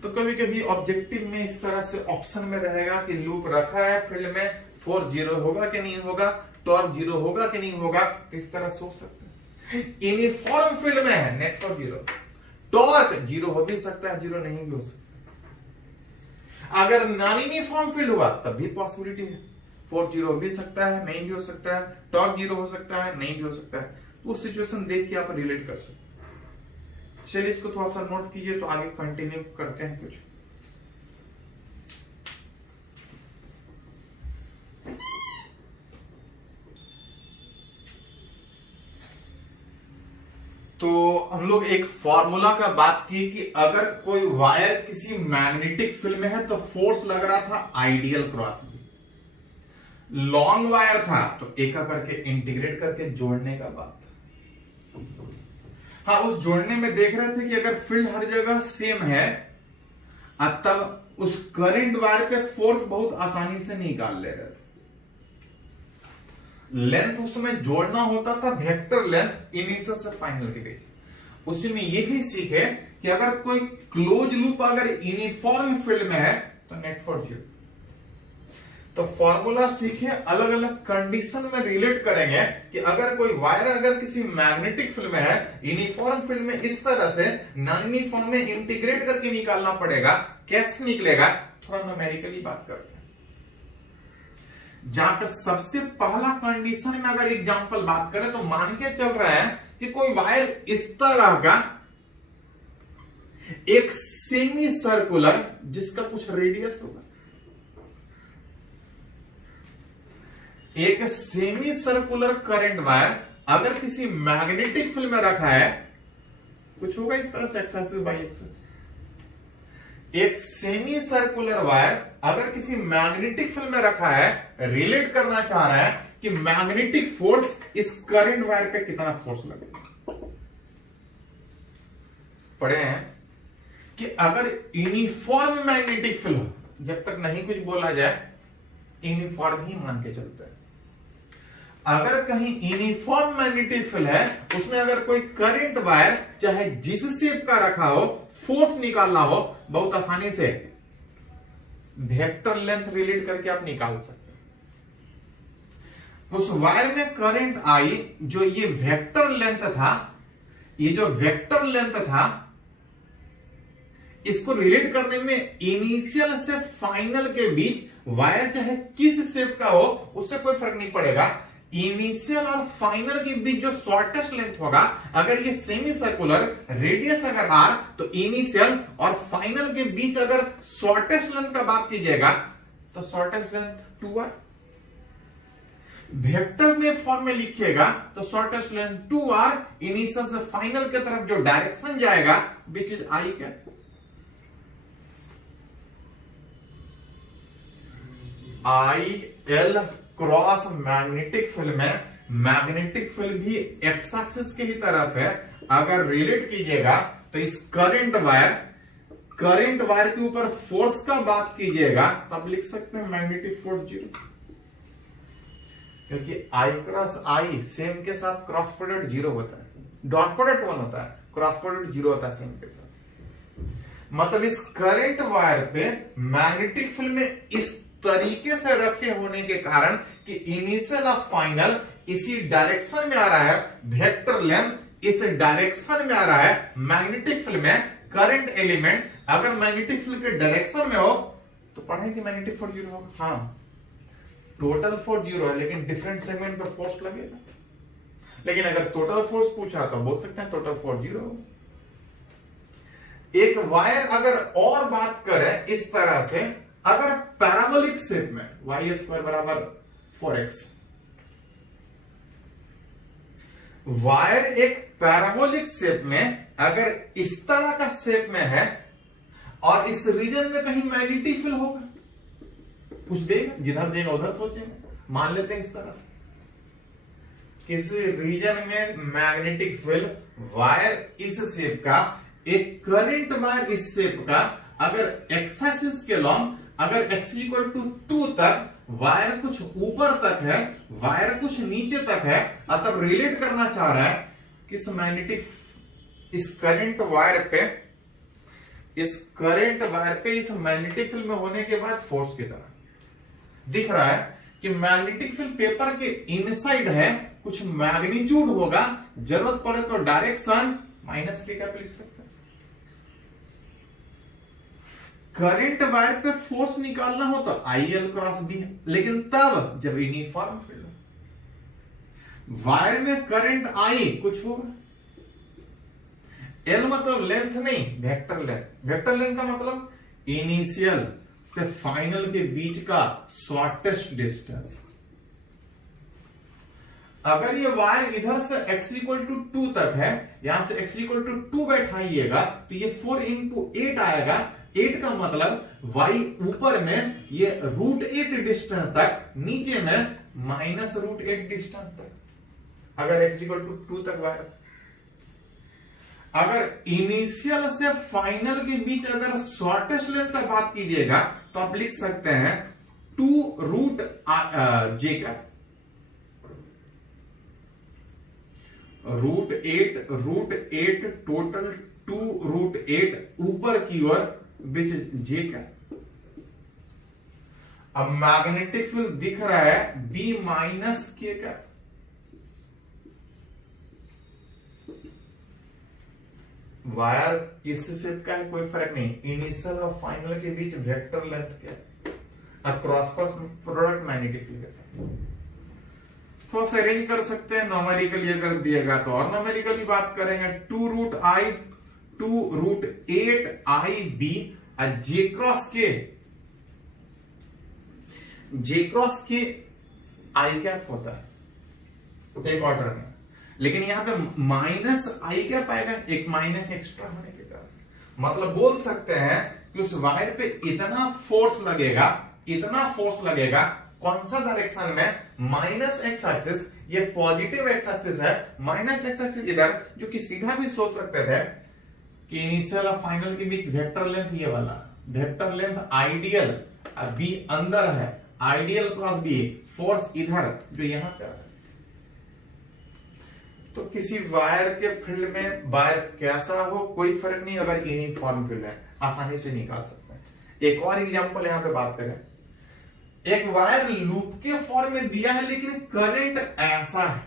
तो कभी कभी ऑब्जेक्टिव में इस तरह से ऑप्शन में रहेगा कि लूप रखा है फील्ड में, फोर्स जीरो होगा कि नहीं होगा, टॉर्क जीरो होगा कि नहीं होगा, किस तरह सोच सकते हैं। यूनिफॉर्म फील्ड में है, net force zero, torque zero हो भी सकता है, जीरो नहीं भी हो सकता। अगर नॉन यूनिफॉर्म फील्ड हुआ तब भी पॉसिबिलिटी है, फोर्स जीरो हो भी सकता है, नहीं भी हो सकता है, टॉर्क जीरो हो सकता है, नहीं भी हो सकता है। तो उस सिचुएशन देख के आप रिलेट कर सकते हैं। चलिए इसको थोड़ा सा नोट कीजिए, तो आगे कंटिन्यू करते हैं कुछ। तो हम लोग एक फॉर्मूला का बात की कि अगर कोई वायर किसी मैग्नेटिक फील्ड में है तो फोर्स लग रहा था आइडियल क्रॉस में। लॉन्ग वायर था तो एक करके इंटीग्रेट करके जोड़ने का बात। हाँ, उस जोड़ने में देख रहे थे कि अगर फील्ड हर जगह सेम है तब उस करंट वायर पे फोर्स बहुत आसानी से निकाल ले रहे थे। लेंथ उसमें जोड़ना होता था वेक्टर लेंथ इनिशियल से फाइनल के बीच। उसी में ये भी सीखे कि अगर कोई क्लोज लूप अगर यूनिफॉर्म फील्ड में है तो नेट फोर्स जीरो। तो फॉर्मूला सीखे, अलग अलग कंडीशन में रिलेट करेंगे कि अगर कोई वायर अगर किसी मैग्नेटिक फील्ड में है, यूनिफॉर्म फील्ड में इस तरह से नॉन यूनिफॉर्म में इंटीग्रेट करके निकालना पड़ेगा। कैसे निकलेगा, थोड़ा न्यूमेरिकली बात करते हैं। जहां पर सबसे पहला कंडीशन में अगर एग्जांपल बात करें तो मान के चल रहा है कि कोई वायर इस तरह का एक सेमी सर्कुलर जिसका कुछ रेडियस होगा, एक सेमी सर्कुलर करंट वायर अगर किसी मैग्नेटिक फील्ड में रखा है, कुछ होगा इस तरह से एक्स एक्सिस बाई एक्सिस। एक सेमी सर्कुलर वायर अगर किसी मैग्नेटिक फील्ड में रखा है, रिलेट करना चाह रहा है कि मैग्नेटिक फोर्स इस करंट वायर पे कितना फोर्स लगेगा। पढ़े हैं कि अगर यूनिफॉर्म मैग्नेटिक फील्ड हो, जब तक नहीं कुछ बोला जाए यूनिफॉर्म ही मान के चलता है। अगर कहीं यूनिफॉर्म मैग्नेटिक फील्ड है, उसमें अगर कोई करंट वायर चाहे जिस शेप का रखा हो, फोर्स निकालना हो, बहुत आसानी से वेक्टर लेंथ रिलेट करके आप निकाल सकते हैं। उस वायर में करंट आई, जो ये वेक्टर लेंथ था, ये जो वेक्टर लेंथ था, इसको रिलेट करने में इनिशियल से फाइनल के बीच वायर चाहे किस शेप का हो उससे कोई फर्क नहीं पड़ेगा। इनिशियल और फाइनल के बीच जो शॉर्टेस्ट लेंथ होगा, अगर ये सेमी सर्कुलर रेडियस अगर आर, तो इनिशियल और फाइनल के बीच अगर शॉर्टेस्ट लेंथ का बात कीजिएगा तो शॉर्टेस्ट लेंथ 2r। वेक्टर में फॉर्म में लिखिएगा तो शॉर्टेस्ट लेंथ 2r, इनिशियल से फाइनल की तरफ जो डायरेक्शन जाएगा विच इज आई क्या, आई एल क्रॉस मैग्नेटिक फील्ड में। मैग्नेटिक फील्ड भी एक्स एक्सिस की ही तरफ है। अगर रिलेट कीजिएगा तो इस करंट वायर के ऊपर फोर्स का बात कीजिएगा तब लिख सकते हैं मैग्नेटिक फोर्स जीरो, क्योंकि आई क्रॉस आई सेम के साथ क्रॉस प्रोडक्ट जीरो होता है, डॉट प्रोडक्ट 1 होता है, क्रॉस प्रोडक्ट जीरो होता है सेम के साथ। मतलब इस करंट वायर पे मैग्नेटिक फील्ड में इस तरीके से रखे होने के कारण कि इनिशियल और फाइनल इसी डायरेक्शन में आ रहा है, वेक्टर लेंथ इस डायरेक्शन में आ रहा है। मैग्नेटिक फील्ड में करंट एलिमेंट अगर मैग्नेटिक फील्ड के डायरेक्शन में हो तो पढ़े कि मैग्नेटिक फोर्स जीरो होगा। हाँ, टोटल फोर्स जीरो है लेकिन डिफरेंट सेगमेंट पर फोर्स लगेगा। लेकिन अगर टोटल फोर्स पूछा तो बोल सकते हैं टोटल फोर्स जीरो होगा। एक वायर अगर और बात करें इस तरह से, अगर पैराबोलिक शेप में वाई स्क्वायर बराबर 4x, वायर एक पैराबोलिक शेप में अगर इस तरह का शेप में है और इस रीजन में कहीं मैग्नेटिक फील्ड होगा, कुछ देगा, जिधर देगा उधर सोचेंगे, मान लेते हैं इस तरह से। किसी रीजन में मैग्नेटिक फील्ड वायर इस शेप का, एक करंट वायर इस शेप का, अगर एक्स एक्सिस के लॉन्ग, अगर x इक्वल टू 2 तक वायर कुछ ऊपर तक है, वायर कुछ नीचे तक है, तब रिलेट करना चाह रहा है किस मैग्नेटिक, इस करंट वायर पे, इस करंट वायर पे इस मैग्नेटिक फील्ड में होने के बाद फोर्स की तरह दिख रहा है कि मैग्नेटिक फील्ड पेपर के इनसाइड है, कुछ मैग्नीट्यूड होगा, जरूरत पड़े तो डायरेक्शन माइनस के क्या लिख सकते हैं। करंट वायर पे फोर्स निकालना हो तो IL क्रॉस B है, लेकिन तब जब यूनिफॉर्म फील्ड हो। वायर में करंट आई कुछ होगा, L मतलब लेंथ नहीं, वेक्टर लेंथ। वेक्टर लेंथ का मतलब इनिशियल से फाइनल के बीच का शॉर्टेस्ट डिस्टेंस। अगर ये वायर इधर से x इक्वल टू 2 तक है, यहां से x इक्वल टू 2 बैठाइएगा तो ये 4 इंटू 8 आएगा। 8 का मतलब y ऊपर में ये √8 डिस्टेंस तक, नीचे में -√8 डिस्टेंस तक, अगर x इक्वल टू 2 तक वायर। अगर इनिशियल से फाइनल के बीच अगर शॉर्टेस्ट लेंथ का बात कीजिएगा तो आप लिख सकते हैं 2√j का, √8 टोटल 2√8 ऊपर की ओर बीच j का। अब मैग्नेटिक फील्ड दिख रहा है B माइनस के का, वायर किस शेप का है कोई फर्क नहीं, इनिशियल और फाइनल के बीच वेक्टर लेंथ क्या है, अब क्रॉस प्रोडक्ट मैग्नेटिक फील्ड के साथ थोड़ा सा अरेंज कर सकते हैं। नॉमेरिकली अगर दिएगा तो और नॉमेरिकली बात करेंगे, 2√8IB और J क्रॉस के आई कैप होता है एक ऑर्डर में, लेकिन यहां पे -I क्या पाएगा, एक माइनस एक्स्ट्रा होने के कारण। मतलब बोल सकते हैं कि उस वायर पे इतना फोर्स लगेगा, इतना फोर्स लगेगा, कौन सा डायरेक्शन में, -x एक्सिस, ये पॉजिटिव x एक्सिस है, -x एक्सिस इधर, जो कि सीधा भी सोच सकते थे कि इनिशियल और फाइनल के बीच वेक्टर लेंथ ये वाला, वेक्टर लेंथ आइडियल, B अंदर है, आइडियल क्रॉस B, फोर्स इधर जो यहां पे। तो किसी वायर के फील्ड में वायर कैसा हो कोई फर्क नहीं, अगर यूनिफॉर्म फील्ड है आसानी से निकाल सकते हैं। एक और एग्जांपल यहां पे बात करें, एक वायर लूप के फॉर्म में दिया है लेकिन करंट ऐसा है,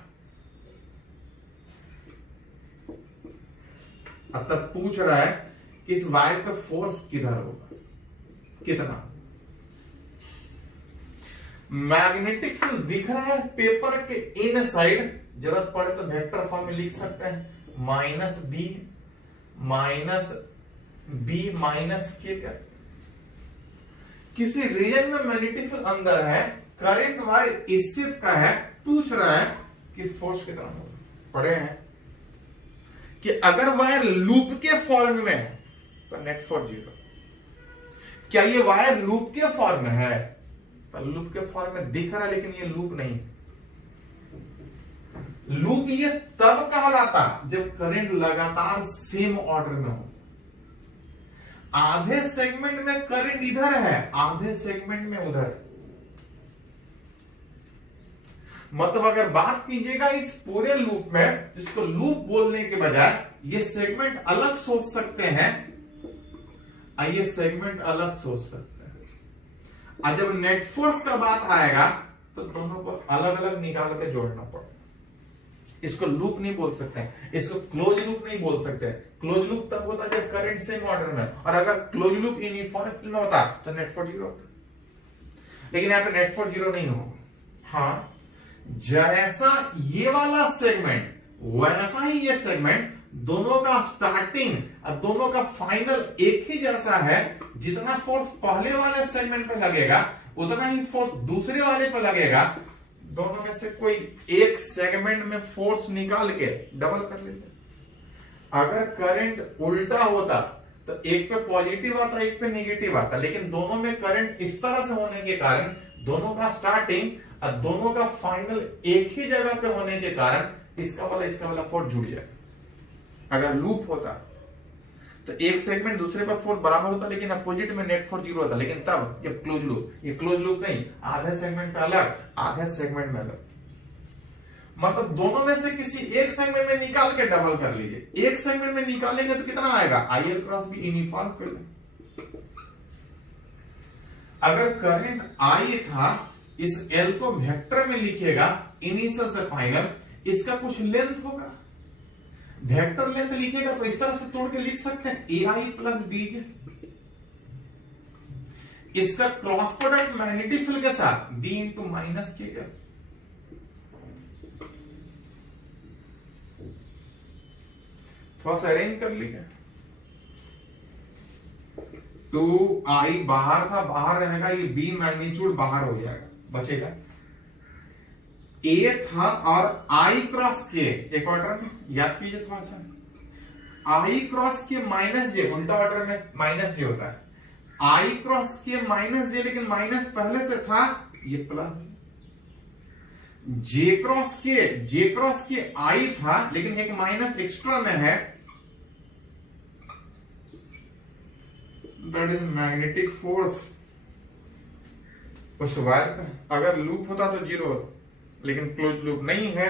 अब तब पूछ रहा है कि इस वायर पे फोर्स किधर होगा, कितना। मैग्नेटिक फील्ड दिख रहा है पेपर के इन साइड, जरूरत पड़े तो वेक्टर फॉर्म में लिख सकते हैं, -B माइनस के का। किसी रीजन में मैग्नेटिक फील्ड अंदर है, करंट वायर इस शेप का है, पूछ रहा है किस फोर्स के कारण होगा। पढ़े हैं कि अगर वायर लूप के फॉर्म में है तो नेट फोर्स 0। क्या ये वायर लूप के फॉर्म में है, तो लूप के फॉर्म में दिख रहा है लेकिन ये लूप नहीं है। लूप ये तब कहलाता जब करंट लगातार सेम ऑर्डर में हो। आधे सेगमेंट में करंट इधर है, आधे सेगमेंट में उधर। मतलब अगर बात कीजिएगा इस पूरे लूप में, जिसको लूप बोलने के बजाय ये सेगमेंट अलग सोच सकते हैं, ये सेगमेंट अलग सोच सकते हैं। और जब नेट फोर्स का बात आएगा तो दोनों को अलग अलग निकाल के जोड़ना पड़ेगा। इसको लूप नहीं बोल सकते हैं, इसको क्लोज लूप नहीं बोल सकते। क्लोज लूप तब होता जब करंट सेम ऑर्डर में, और अगर क्लोज लूप यूनिफॉर्म फील्ड में होता तो नेट फोर्स 0 होता। लेकिन यहां पे नेट फोर्स 0 नहीं होगा। हाँ, जैसा ये वाला सेगमेंट वैसा ही ये सेगमेंट, दोनों का स्टार्टिंग और दोनों का फाइनल एक ही जैसा है। जितना फोर्स पहले वाले सेगमेंट पे लगेगा उतना ही फोर्स दूसरे वाले पे लगेगा। दोनों में से कोई एक सेगमेंट में फोर्स निकाल के डबल कर लेते। अगर करंट उल्टा होता तो एक पे पॉजिटिव आता, एक पे नेगेटिव आता, लेकिन दोनों में करंट इस तरह से होने के कारण दोनों का स्टार्टिंग और दोनों का फाइनल एक ही जगह पे होने के कारण इसका वाला फोर्स जुड़ जाए। अगर लूप होता तो एक सेगमेंट दूसरे पर फोर्स बराबर होता, लेकिन अपोजिट में नेट फोर्स 0 होता। लेकिन तब जब क्लोज लूप, ये क्लोज लूप नहीं, आधे सेगमेंट में अलग, आधे सेगमेंट में अलग, मतलब दोनों में से किसी एक सेगमेंट में निकाल के डबल कर लीजिए। एक सेगमेंट में निकालेंगे तो कितना आएगा, IL cross B uniform field. अगर करंट I था, इस L को वेक्टर में लिखिएगा इनिशियल से फाइनल, इसका कुछ लेंथ होगा, वेक्टर लेंथ लिखेगा तो इस तरह से तोड़ के लिख सकते हैं AI प्लस BJ। इसका क्रॉस प्रोडक्ट मैग्नेटिक फील्ड के साथ B इंटू माइनस के क्या, थोड़ा सा अरेंज कर लीजिए। 2I बाहर था, बाहर रहेगा, ये B मैग्नीट्यूड बाहर हो जाएगा, बचेगा A था और I क्रॉस के एक ऑर्डर में, याद कीजिए थोड़ा सा, I क्रॉस के माइनस जे, उल्टा ऑर्डर में माइनस जे होता है, I क्रॉस के माइनस जे, लेकिन माइनस पहले से था, ये प्लस जे क्रॉस के I था, लेकिन एक माइनस एक्स्ट्रा में है, दैट इज मैग्नेटिक फोर्स उस वायर का। अगर लूप होता तो 0 होता, लेकिन क्लोज लूप नहीं है,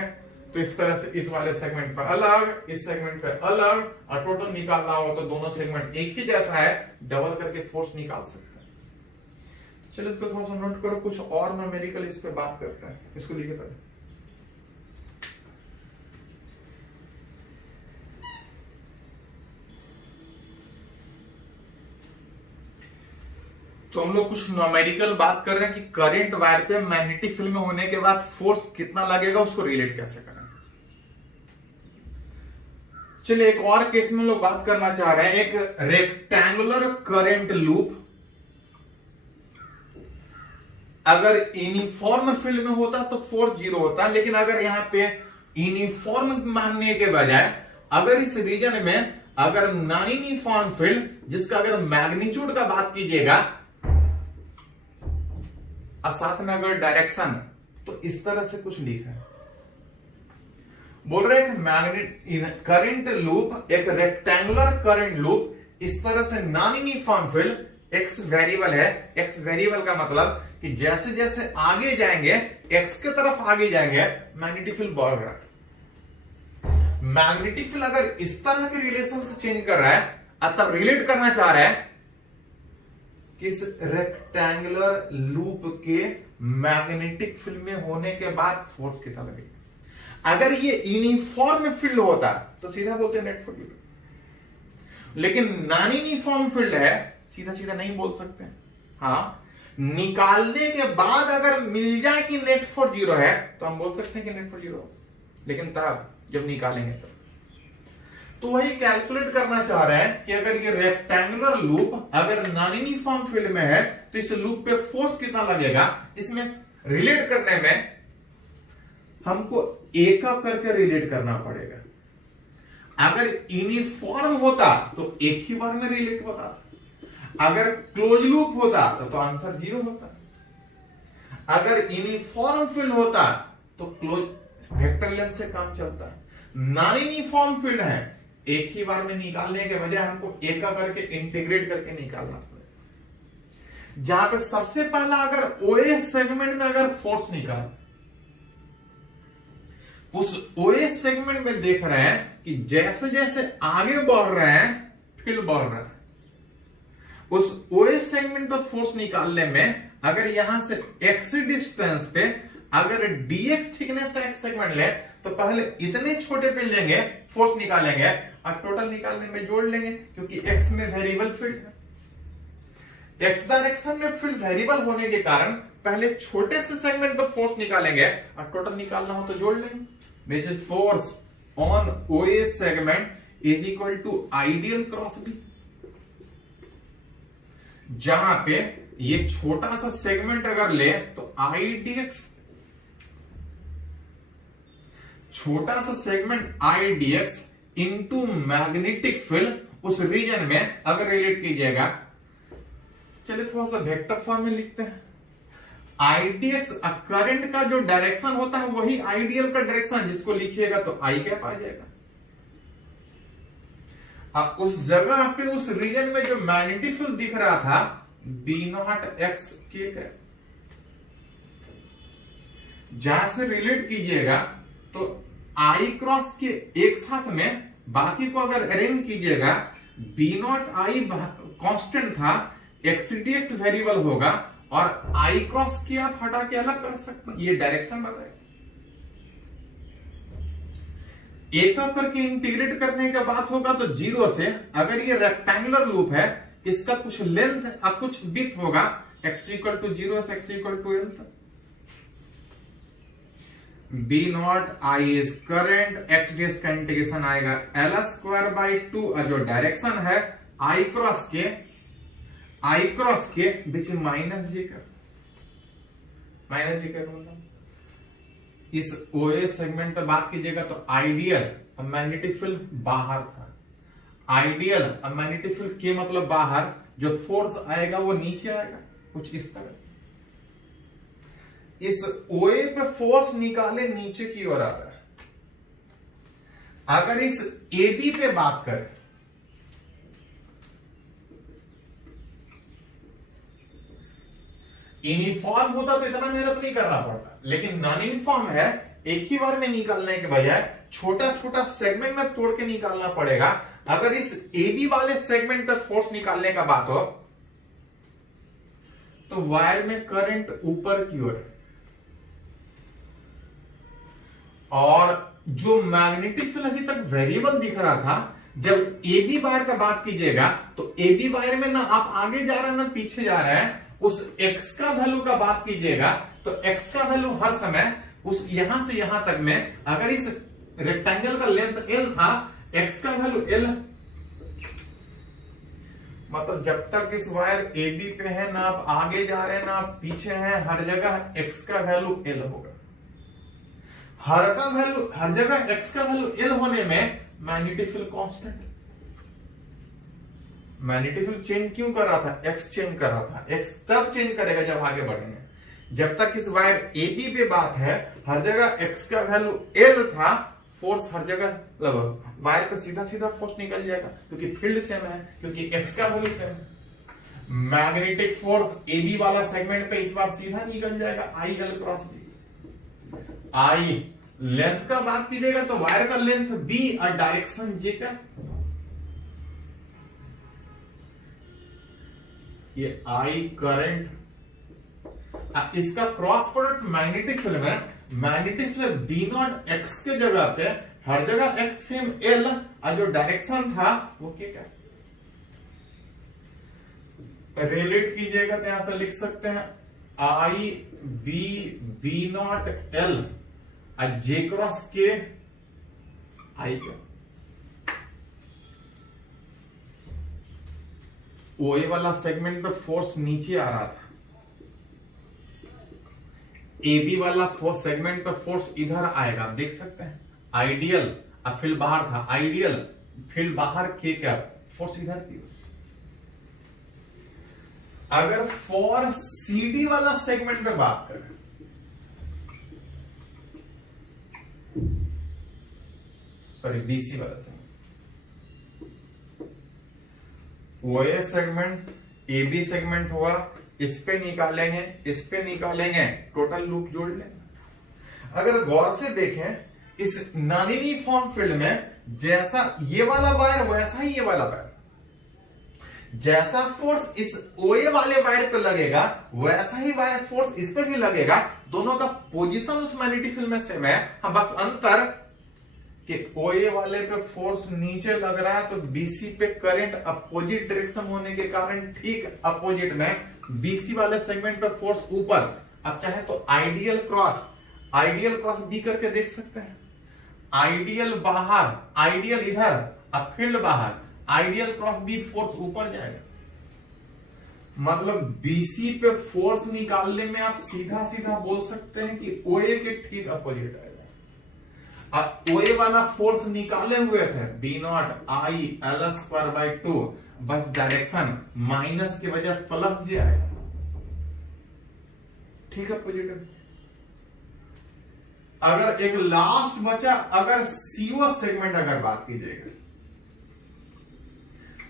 तो इस तरह से इस वाले सेगमेंट पर अलग, इस सेगमेंट पे अलग, और टोटल निकालना हो तो दोनों सेगमेंट एक ही जैसा है, डबल करके फोर्स निकाल सकते हैं। चलो इसको थोड़ा सा नोट करो, कुछ और न्यूमेरिकल इस पे बात करते हैं, इसको लिखे पहले। तो हम लोग कुछ न्यूमेरिकल बात कर रहे हैं कि करंट वायर पे मैग्नेटिक फील्ड में होने के बाद फोर्स कितना लगेगा, उसको रिलेट कैसे करें। चलिए एक और केस में लोग बात करना चाह रहे हैं, एक रेक्टेंगुलर करंट लूप अगर यूनिफॉर्म फील्ड में होता तो फोर्स 0 होता, लेकिन अगर यहां पे यूनिफॉर्म मानने के बजाय अगर इस रीजन में अगर नॉन यूनिफॉर्म फील्ड, जिसका अगर मैग्नीट्यूड का बात कीजिएगा और साथ में अगर डायरेक्शन, तो इस तरह से कुछ लिखा है, बोल रहे हैं मैग्नेट करंट लूप, एक रेक्टेंगुलर करंट लूप, इस तरह से non uniform field, x variable है, एक्स वेरिएबल का मतलब कि जैसे जैसे आगे जाएंगे, एक्स के तरफ आगे जाएंगे, मैग्नेटिक फील्ड बढ़ रहा है। मैग्नेटिक फील्ड अगर इस तरह के रिलेशन से चेंज कर रहा है, तब रिलेट करना चाह रहा है कि इस रेक्टेंगुलर लूप के मैग्नेटिक फील्ड में होने के बाद फोर्स कितना लगेगा। अगर ये यूनिफॉर्म फील्ड होता तो सीधा बोलते हैं नेट फोर्स, लेकिन नॉन यूनिफॉर्म फील्ड है, सीधा सीधा नहीं बोल सकते। हाँ, निकालने के बाद अगर मिल जाए कि नेट फोर्स 0 है तो हम बोल सकते हैं कि नेट फोर्स 0, लेकिन तब जब निकालेंगे तब। तो वही कैलकुलेट करना चाह रहे हैं कि अगर ये रेक्टेंगुलर लूप अगर नॉन यूनिफॉर्म फील्ड में है तो इस लूप पे फोर्स कितना लगेगा। इसमें रिलेट करने में हमको एक करके रिलेट करना पड़ेगा। अगर यूनिफॉर्म होता तो एक ही बार में रिलेट होता, अगर क्लोज लूप होता तो आंसर 0 होता, अगर यूनिफॉर्म फील्ड होता तो क्लोज वेक्टर लेंथ से काम चलता है। नॉन यूनिफॉर्म फील्ड है, एक ही बार में निकालने के बजाय हमको एक करके इंटीग्रेट करके निकालना पड़ेगा। जहां पे सबसे पहला अगर OA सेगमेंट में अगर फोर्स निकाल, उस OA सेगमेंट में देख रहे हैं कि जैसे जैसे आगे बढ़ रहे हैं फील्ड बढ़ रहा है। उस OA सेगमेंट पर फोर्स निकालने में अगर यहां से x डिस्टेंस पे अगर dx थिकनेस का एक सेगमेंट ले तो पहले इतने छोटे पे लेंगे, फोर्स निकालेंगे और टोटल निकालने में जोड़ लेंगे, क्योंकि x में वेरिएबल फील्ड है। x डायरेक्शन में फील्ड वेरिएबल होने के कारण पहले छोटे से सेगमेंट पर फोर्स निकालेंगे और टोटल निकालना हो तो जोड़ लेंगे। which is force on OA segment is equal to ideal cross B, जहां पे ये छोटा सा सेगमेंट अगर ले तो IDX, छोटा सा segment IDX into magnetic field उस रीजन में अगर रिलेट कीजिएगा। चलिए थोड़ा सा वेक्टर फॉर्म में लिखते हैं। आईडीएक्स करंट का जो डायरेक्शन होता है वही आइडियल का डायरेक्शन, जिसको लिखिएगा तो आई कैप आ जाएगा। अब उस जगह पे उस रीजन में जो मैग्नेटिक फील्ड दिख रहा था बी नॉट एक्स के कैप, जहां से रिलेट कीजिएगा तो आई क्रॉस के एक साथ में बाकी को अगर अरेंज कीजिएगा, बी नॉट आई कांस्टेंट था, एक्सडीएक्स वेरिएबल होगा, और आई क्रॉस की आप हटा के अलग कर सकते हैं। ये डायरेक्शन बताएगा। एक करके इंटीग्रेट करने का बात होगा तो 0 से, अगर ये रेक्टेंगुलर लूप है, इसका कुछ लेंथ और कुछ विड्थ होगा, x इक्वल टू 0 से x इक्वल टू l तक। B naught I is current, x dx का इंटीग्रेशन आएगा एल स्क्वायर बाई 2, और जो डायरेक्शन है आई क्रॉस के बीच माइनस जी कर मतलब इस ओए सेगमेंट पे बात कीजिएगा तो आइडियल मैग्नेटिक फील्ड बाहर था। आइडियल मैग्नेटिक फील्ड के मतलब बाहर, जो फोर्स आएगा वो नीचे आएगा, कुछ इस तरह। इस ओए पे फोर्स निकाले नीचे की ओर आ रहा है। अगर इस AB पे बात करें, यूनिफॉर्म होता तो इतना मेहनत नहीं करना पड़ता, लेकिन नॉन यूनिफॉर्म है, एक ही बार में निकालने के बजाय छोटा छोटा सेगमेंट में तोड़ के निकालना पड़ेगा। अगर इस AB वाले सेगमेंट पर फोर्स निकालने का बात हो तो वायर में करंट ऊपर की ओर, और जो मैग्नेटिक फील्ड अभी तक वेरिएबल दिख रहा था, जब AB वायर का बात कीजिएगा तो AB वायर में ना आप आगे जा रहे हैं ना पीछे जा रहे हैं, उस x का वैल्यू का बात कीजिएगा तो x का वैल्यू हर समय उस यहां से यहां तक में, अगर इस रेक्टेंगल का लेंथ l था, x का वैल्यू l, मतलब जब तक इस वायर AB पे है ना आप आगे जा रहे हैं ना आप पीछे हैं, हर जगह x का वैल्यू l होगा। हर जगह x का वैल्यू l होने में magnetic field constant, magnetic field change क्यों कर रहा था? x चेंज कर रहा था। x तब चेंज करेगा जब आगे बढ़ेंगे। जब तक इस वायर AB पे बात है, हर जगह x का वैल्यू l था, फोर्स हर जगह वायर पे सीधा सीधा फोर्स निकल जाएगा, क्योंकि फील्ड सेम है, क्योंकि x का वैल्यू सेम है। मैग्नेटिक फोर्स AB वाला सेगमेंट पे इस बार सीधा निकल जाएगा, I L cross B. I length का बात कीजिएगा तो वायर का लेंथ b और डायरेक्शन j का, ये आई करंट, इसका क्रॉस प्रोडक्ट मैग्नेटिक फील्ड में, magnetic field B naught x के जगह पे हर जगह एक्स सेम एल, और जो डायरेक्शन था वो क्या रिलेट कीजिएगा तो यहां से लिख सकते हैं I B B naught L J cross K I का। ओए वाला सेगमेंट पे फोर्स नीचे आ रहा था, AB वाला फोर्स सेगमेंट पे फोर्स इधर आएगा, आप देख सकते हैं। आइडियल अब फील्ड बाहर था, आइडियल फील्ड बाहर के क्या फोर्स इधर की। अगर फॉर CD वाला सेगमेंट पे बात करें, सॉरी BC वाला segment, OA segment AB segment हुआ, इस पे निकालेंगे, इस पे निकालेंगे, टोटल लूप जोड़ लेंगे। अगर गौर से देखें इस नॉन यूनिफॉर्म फील्ड में, जैसा ये वाला वायर वैसा ही ये वाला वायर, जैसा फोर्स इस OA वाले वायर पे लगेगा वैसा ही वायर फोर्स इस पे भी लगेगा। दोनों का पोजीशन उस मैग्नेटिक फील्ड में सेम है, हाँ बस अंतर कि OA वाले पे फोर्स नीचे लग रहा है तो BC पे करंट अपोजिट डायरेक्शन होने के कारण ठीक अपोजिट में BC वाले सेगमेंट पे फोर्स ऊपर। अब चाहे तो आइडियल क्रॉस B करके देख सकते हैं। आइडियल बाहर, आइडियल इधर, अब फील्ड बाहर, आइडियल क्रॉस B, फोर्स ऊपर जाएगा। मतलब BC पे फोर्स निकालने में आप सीधा सीधा बोल सकते हैं कि OA के ठीक अपोजिट आएगा। OA वाला फोर्स निकाले हुए थे B naught I L square by 2, बस डायरेक्शन माइनस के बजाय प्लस जे आएगा। ठीक है पॉजिटिव। अगर एक लास्ट बचा, अगर CO सेगमेंट अगर बात कीजिएगा,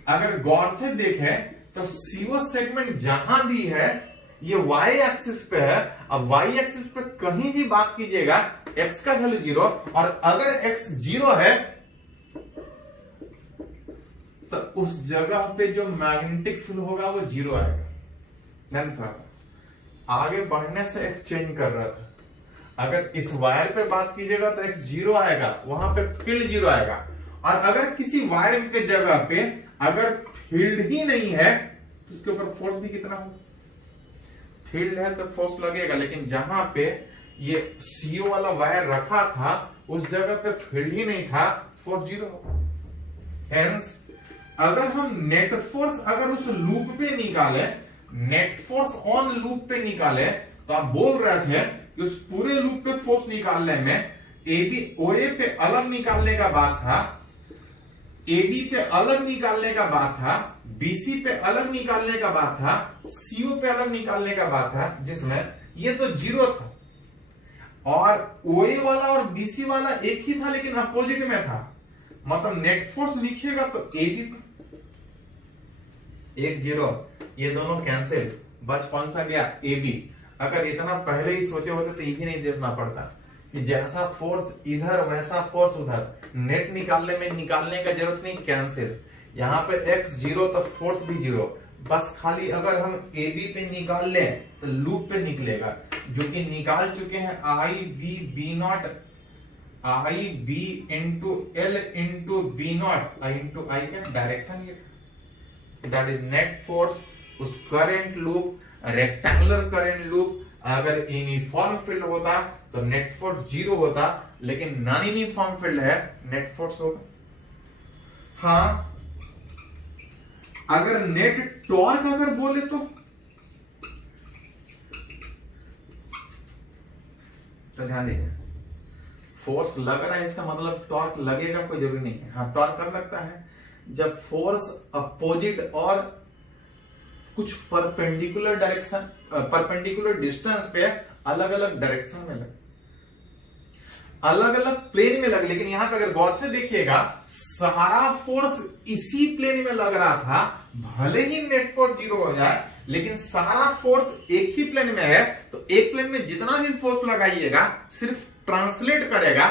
अगर गौर से देखें तो CO सेगमेंट जहां भी है ये y एक्सिस पे है। अब y एक्सिस पे कहीं भी बात कीजिएगा x का वैल्यू 0, और अगर x 0 है तो उस जगह पे जो मैग्नेटिक फील्ड होगा वो 0 आएगा। ध्यान था, आगे बढ़ने से x चेंज कर रहा था। अगर इस वायर पे बात कीजिएगा तो x 0 आएगा, वहां पे फील्ड 0 आएगा। और अगर किसी वायर के जगह पे अगर फील्ड ही नहीं है तो उसके ऊपर फोर्स भी कितना हो, फील्ड है तो फोर्स लगेगा, लेकिन जहां पे ये CO वाला वायर रखा था उस जगह पे फील्ड ही नहीं था, फोर्स 0 हो। हेंस अगर हम नेट फोर्स अगर उस लूप पे निकाले, नेट फोर्स ऑन लूप पे निकाले, तो आप बोल रहे थे कि उस पूरे लूप पे फोर्स निकालने में AB OA पे अलग निकालने का बात था, AB पे अलग निकालने का बात था, BC पे अलग निकालने का बात था, CO पे अलग निकालने का बात था, जिसमें ये तो 0 था और OA वाला और BC वाला एक ही था लेकिन अपोजिट में था। मतलब नेट फोर्स लिखिएगा तो AB पे 1 0, ये दोनों कैंसिल, बच कौन सा गया AB। अगर इतना पहले ही सोचे होते तो यही नहीं देखना पड़ता कि जैसा फोर्स इधर वैसा फोर्स उधर, नेट निकालने में निकालने का जरूरत नहीं, कैंसिल। यहाँ पे x 0 तो फोर्स भी 0, बस खाली अगर हम AB पे निकाल लें तो लूप पे निकलेगा, जो कि निकाल चुके हैं IB B0, IB into L into B0, I into I का डायरेक्शन ये, दैट इज नेट फोर्स। उस current loop, rectangular current loop, अगर यूनिफॉर्म फील्ड होता तो नेट फोर्स 0 होता, लेकिन नॉन यूनिफॉर्म फील्ड है, नेट फोर्स होगा। हाँ, अगर नेट टॉर्क अगर बोले तो ध्यान दीजिए, फोर्स लग रहा है इसका मतलब टॉर्क लगेगा कोई जरूरी नहीं है। हाँ, टॉर्क कब लगता है, जब फोर्स अपोजिट और कुछ परपेंडिकुलर डायरेक्शन, परपेंडिकुलर डिस्टेंस पे अलग अलग डायरेक्शन में लगे, अलग अलग प्लेन में लगे। लेकिन यहां पे अगर गौर से देखिएगा, सारा फोर्स इसी प्लेन में लग रहा था, भले ही नेट फोर्स 0 हो जाए, लेकिन सारा फोर्स एक ही प्लेन में है। तो एक प्लेन में जितना भी फोर्स लगाइएगा सिर्फ ट्रांसलेट करेगा,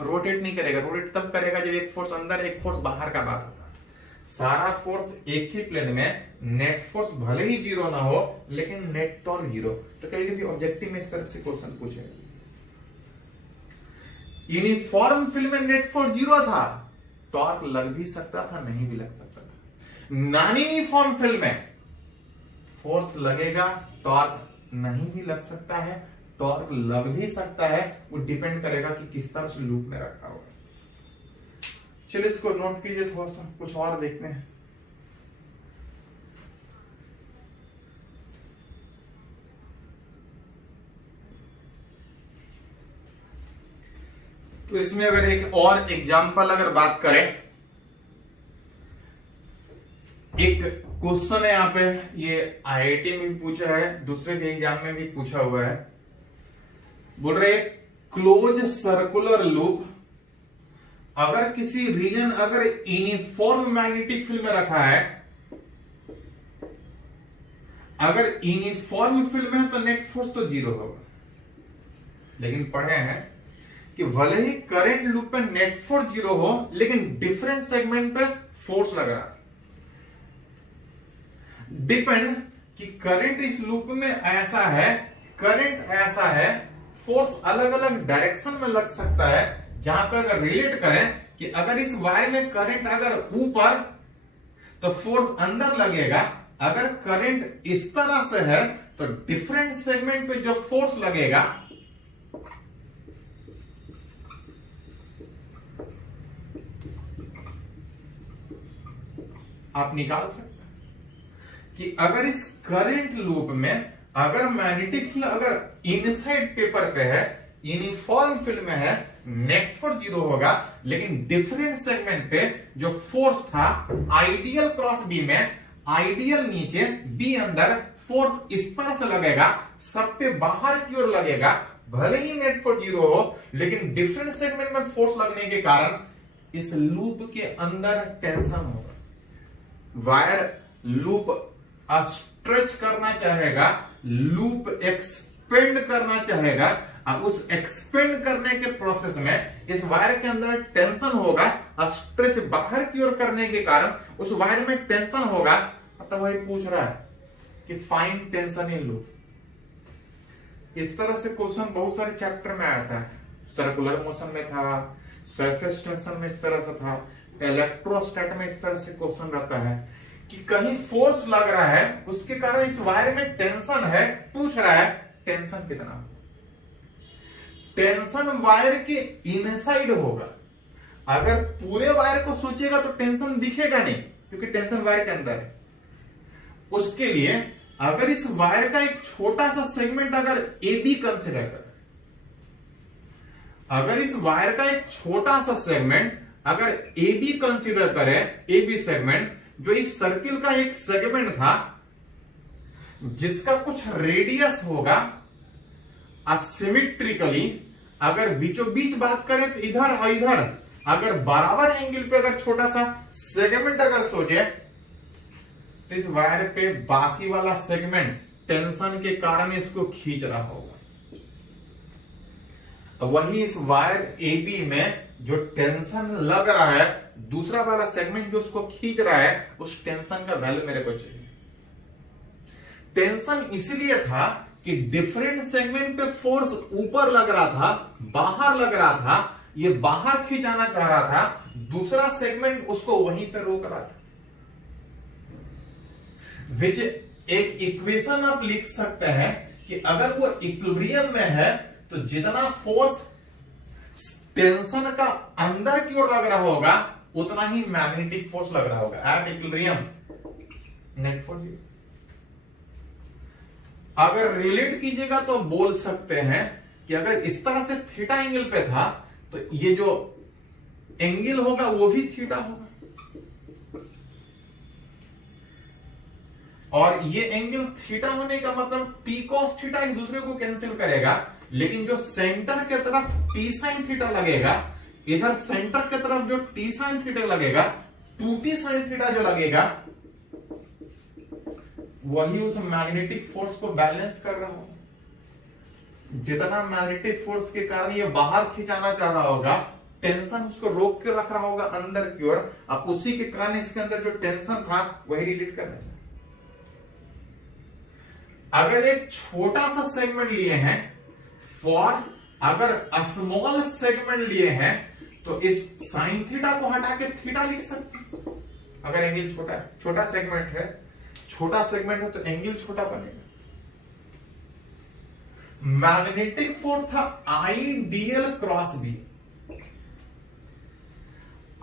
रोटेट नहीं करेगा। रोटेट तब करेगा जब एक फोर्स अंदर एक फोर्स बाहर का बात होगा। सारा फोर्स एक ही प्लेन में, नेट फोर्स भले ही 0 ना हो लेकिन नेट टॉर्क 0। तो कहीं भी ऑब्जेक्टिव में इस तरह से क्वेश्चन पूछेगा, यूनिफॉर्म फील्ड में नेट फोर्स 0 था, टॉर्क लग भी सकता था, नहीं भी लग सकता था। नॉन यूनिफॉर्म फील्ड में फोर्स लगेगा, टॉर्क नहीं भी लग सकता है, टॉर्क लग भी सकता है। वो डिपेंड करेगा कि किस तरह से लूप में रखा हुआ है। चलिए इसको नोट कीजिए, थोड़ा सा कुछ और देखते हैं। तो इसमें अगर एक और एग्जांपल अगर बात करें, एक क्वेश्चन है यहाँ पे, ये IIT में भी पूछा है, दूसरे के एग्जाम में भी पूछा हुआ है। बोल रहे क्लोज सर्कुलर लूप अगर किसी रीजन अगर यूनिफॉर्म मैग्नेटिक फील्ड में रखा है, अगर यूनिफॉर्म फील्ड में है तो नेट फोर्स तो 0 होगा। लेकिन पढ़े हैं कि भले ही करंट लूप पे नेट फोर्स 0 हो, लेकिन डिफरेंट सेगमेंट पे फोर्स लग रहा है। डिपेंड कि करंट इस लूप में ऐसा है, करंट ऐसा है, फोर्स अलग अलग डायरेक्शन में लग सकता है। जहां पर अगर रिलेट करें कि अगर इस वायर में करंट अगर ऊपर तो फोर्स अंदर लगेगा, अगर करंट इस तरह से है तो डिफरेंट सेगमेंट पे जो फोर्स लगेगा आप निकाल सकते हैं कि अगर इस करंट लूप में अगर मैग्नेटिक फील्ड अगर इनसाइड पेपर पे है, यूनिफॉर्म फील्ड में है, नेट फोर्स 0 होगा, लेकिन डिफरेंट सेगमेंट पे जो फोर्स था आइडियल क्रॉस बी में आइडियल नीचे, बी अंदर, फोर्स इस पर से लगेगा, सब पे बाहर की ओर लगेगा, भले ही नेट फोर्स 0 हो, लेकिन डिफरेंट सेगमेंट में फोर्स लगने के कारण इस लूप के अंदर टेंशन होगा। वायर लूप स्ट्रेच करना चाहेगा, लूप एक्सपेंड करना चाहेगा, और उस एक्सपेंड करने के प्रोसेस में इस वायर के अंदर टेंशन होगा, स्ट्रेच बाहर की ओर करने के कारण उस वायर में टेंशन होगा। मतलब वही पूछ रहा है कि फाइंड टेंशन इन लूप। इस तरह से क्वेश्चन बहुत सारे चैप्टर में आया था। सर्कुलर मोशन में था, सरफेस टेंशन में इस तरह से था, इलेक्ट्रोस्टैट में इस तरह से क्वेश्चन रहता है कि कहीं फोर्स लग रहा है, उसके कारण इस वायर में टेंशन है, पूछ रहा है टेंशन कितना। टेंशन वायर के इनसाइड होगा। अगर पूरे वायर को सोचेगा तो टेंशन दिखेगा नहीं, क्योंकि टेंशन वायर के अंदर है। उसके लिए अगर इस वायर का एक छोटा सा सेगमेंट अगर ए बी कंसिडर करें, अगर इस वायर का एक छोटा सा सेगमेंट अगर ए बी कंसिडर करें, ए बी सेगमेंट, जो इस सर्किल का एक सेगमेंट था जिसका कुछ रेडियस होगा, असिमेट्रिकली अगर बीचों बीच बात करें तो इधर और इधर अगर बराबर एंगल पे अगर छोटा सा सेगमेंट अगर सोचे, तो इस वायर पे बाकी वाला सेगमेंट टेंशन के कारण इसको खींच रहा होगा। वही इस वायर ए बी में जो टेंशन लग रहा है, दूसरा वाला सेगमेंट जो उसको खींच रहा है, उस टेंशन का वैल्यू मेरे को चाहिए। टेंशन इसलिए था कि डिफरेंट सेगमेंट पे फोर्स ऊपर लग रहा था, बाहर लग रहा था, ये बाहर खींचाना चाह रहा था, दूसरा सेगमेंट उसको वहीं पे रोक रहा था। विच एक इक्वेशन आप लिख सकते हैं कि अगर वो इक्विलिब्रियम में है तो जितना फोर्स टेंशन का अंदर की ओर लग रहा होगा, उतना ही मैग्नेटिक फोर्स लग रहा होगा एट इक्विलिब्रियम नेट फोर्स। अगर रिलेट कीजिएगा तो बोल सकते हैं कि अगर इस तरह से थीटा एंगल पे था, तो ये जो एंगल होगा वो भी थीटा होगा, और ये एंगल थीटा होने का मतलब टी कॉस थीटा एक दूसरे को कैंसिल करेगा, लेकिन जो सेंटर के तरफ टी साइन थीटा लगेगा, इधर सेंटर के तरफ जो टी साइन थीटा लगेगा, 2t साइन थीटा जो लगेगा, वही उस मैग्नेटिक फोर्स को बैलेंस कर रहा होगा। जितना मैग्नेटिक फोर्स के कारण ये बाहर खिंचाना चाह रहा होगा, टेंशन उसको रोक के रख रहा होगा अंदर की ओर, अब उसी के कारण इसके अंदर जो टेंशन था वही रिलेट करना चाहिए। अगर एक छोटा सा सेगमेंट लिए हैं, फॉर अगर स्मॉल सेगमेंट लिए हैं, तो इस साइन थीटा को हटा के थीटा लिख सकते हैं। अगर एंगल छोटा है, छोटा सेगमेंट है, छोटा सेगमेंट है तो एंगल छोटा बनेगा। मैग्नेटिक फोर्स था I dl cross B.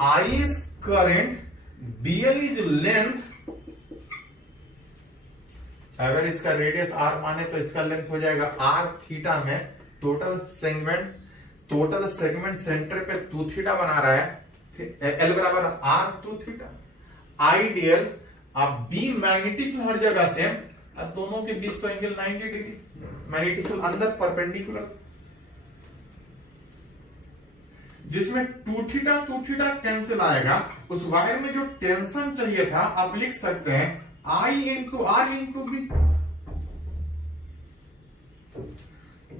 I is current, dl is length. अगर इसका रेडियस आर माने तो इसका लेंथ हो जाएगा आर थीटा में टोटल सेगमेंट सेंटर पे 2 थीटा बना रहा है, एल बराबर आर 2 थीटा। आइडियल, अब बी मैग्नेटिक हर जगह सेम, अब दोनों के बीच तो एंगल 90 डिग्री, मैग्नेटिक अंदर परपेंडिकुलर, जिसमें 2 थीटा कैंसिल आएगा। उस वायर में जो टेंशन चाहिए था आप लिख सकते हैं आई इंटू आर इंटू बी।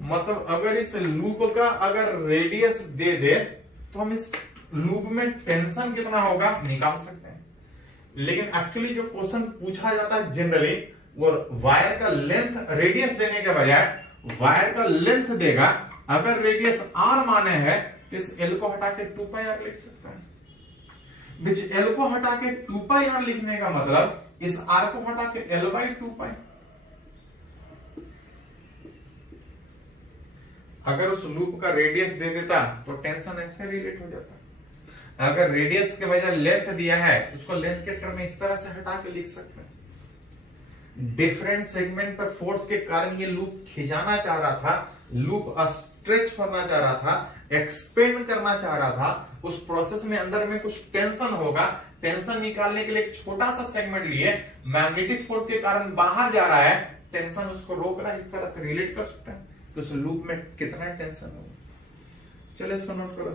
मतलब अगर इस लूप का अगर रेडियस दे दे तो हम इस लूप में टेंशन कितना होगा निकाल सकते हैं, लेकिन एक्चुअली जो क्वेश्चन पूछा जाता है जनरली वो वायर का लेंथ, रेडियस देने के बजाय वायर का लेंथ देगा। अगर रेडियस आर माने है तो इस एल को हटा के 2 पाई आर लिख सकते हैं। विच एल को हटा के 2 पाई आर लिखने का मतलब इस आर को हटा के एल बाई 2 पाई। अगर उस लूप का रेडियस दे देता तो टेंशन ऐसे रिलेट हो जाता। अगर रेडियस के बजाय लेंथ दिया है, उसको लेंथ के टर्म में इस तरह से हटा के लिख सकते हैं। डिफरेंट सेगमेंट पर फोर्स के कारण ये लूप खिंचाना चाह रहा था, लूप स्ट्रेच करना चाह रहा था, एक्सपेंड करना चाह रहा था। उस प्रोसेस में अंदर में कुछ टेंशन होगा, टेंशन निकालने के लिए एक छोटा सा सेगमेंट लिए, मैग्नेटिक फोर्स के कारण बाहर जा रहा है, टेंशन उसको रोक रहा है, इस तरह से रिलेट कर सकते हैं कि उस लूप में कितना टेंशन होगा। चलिए इसको नोट करो।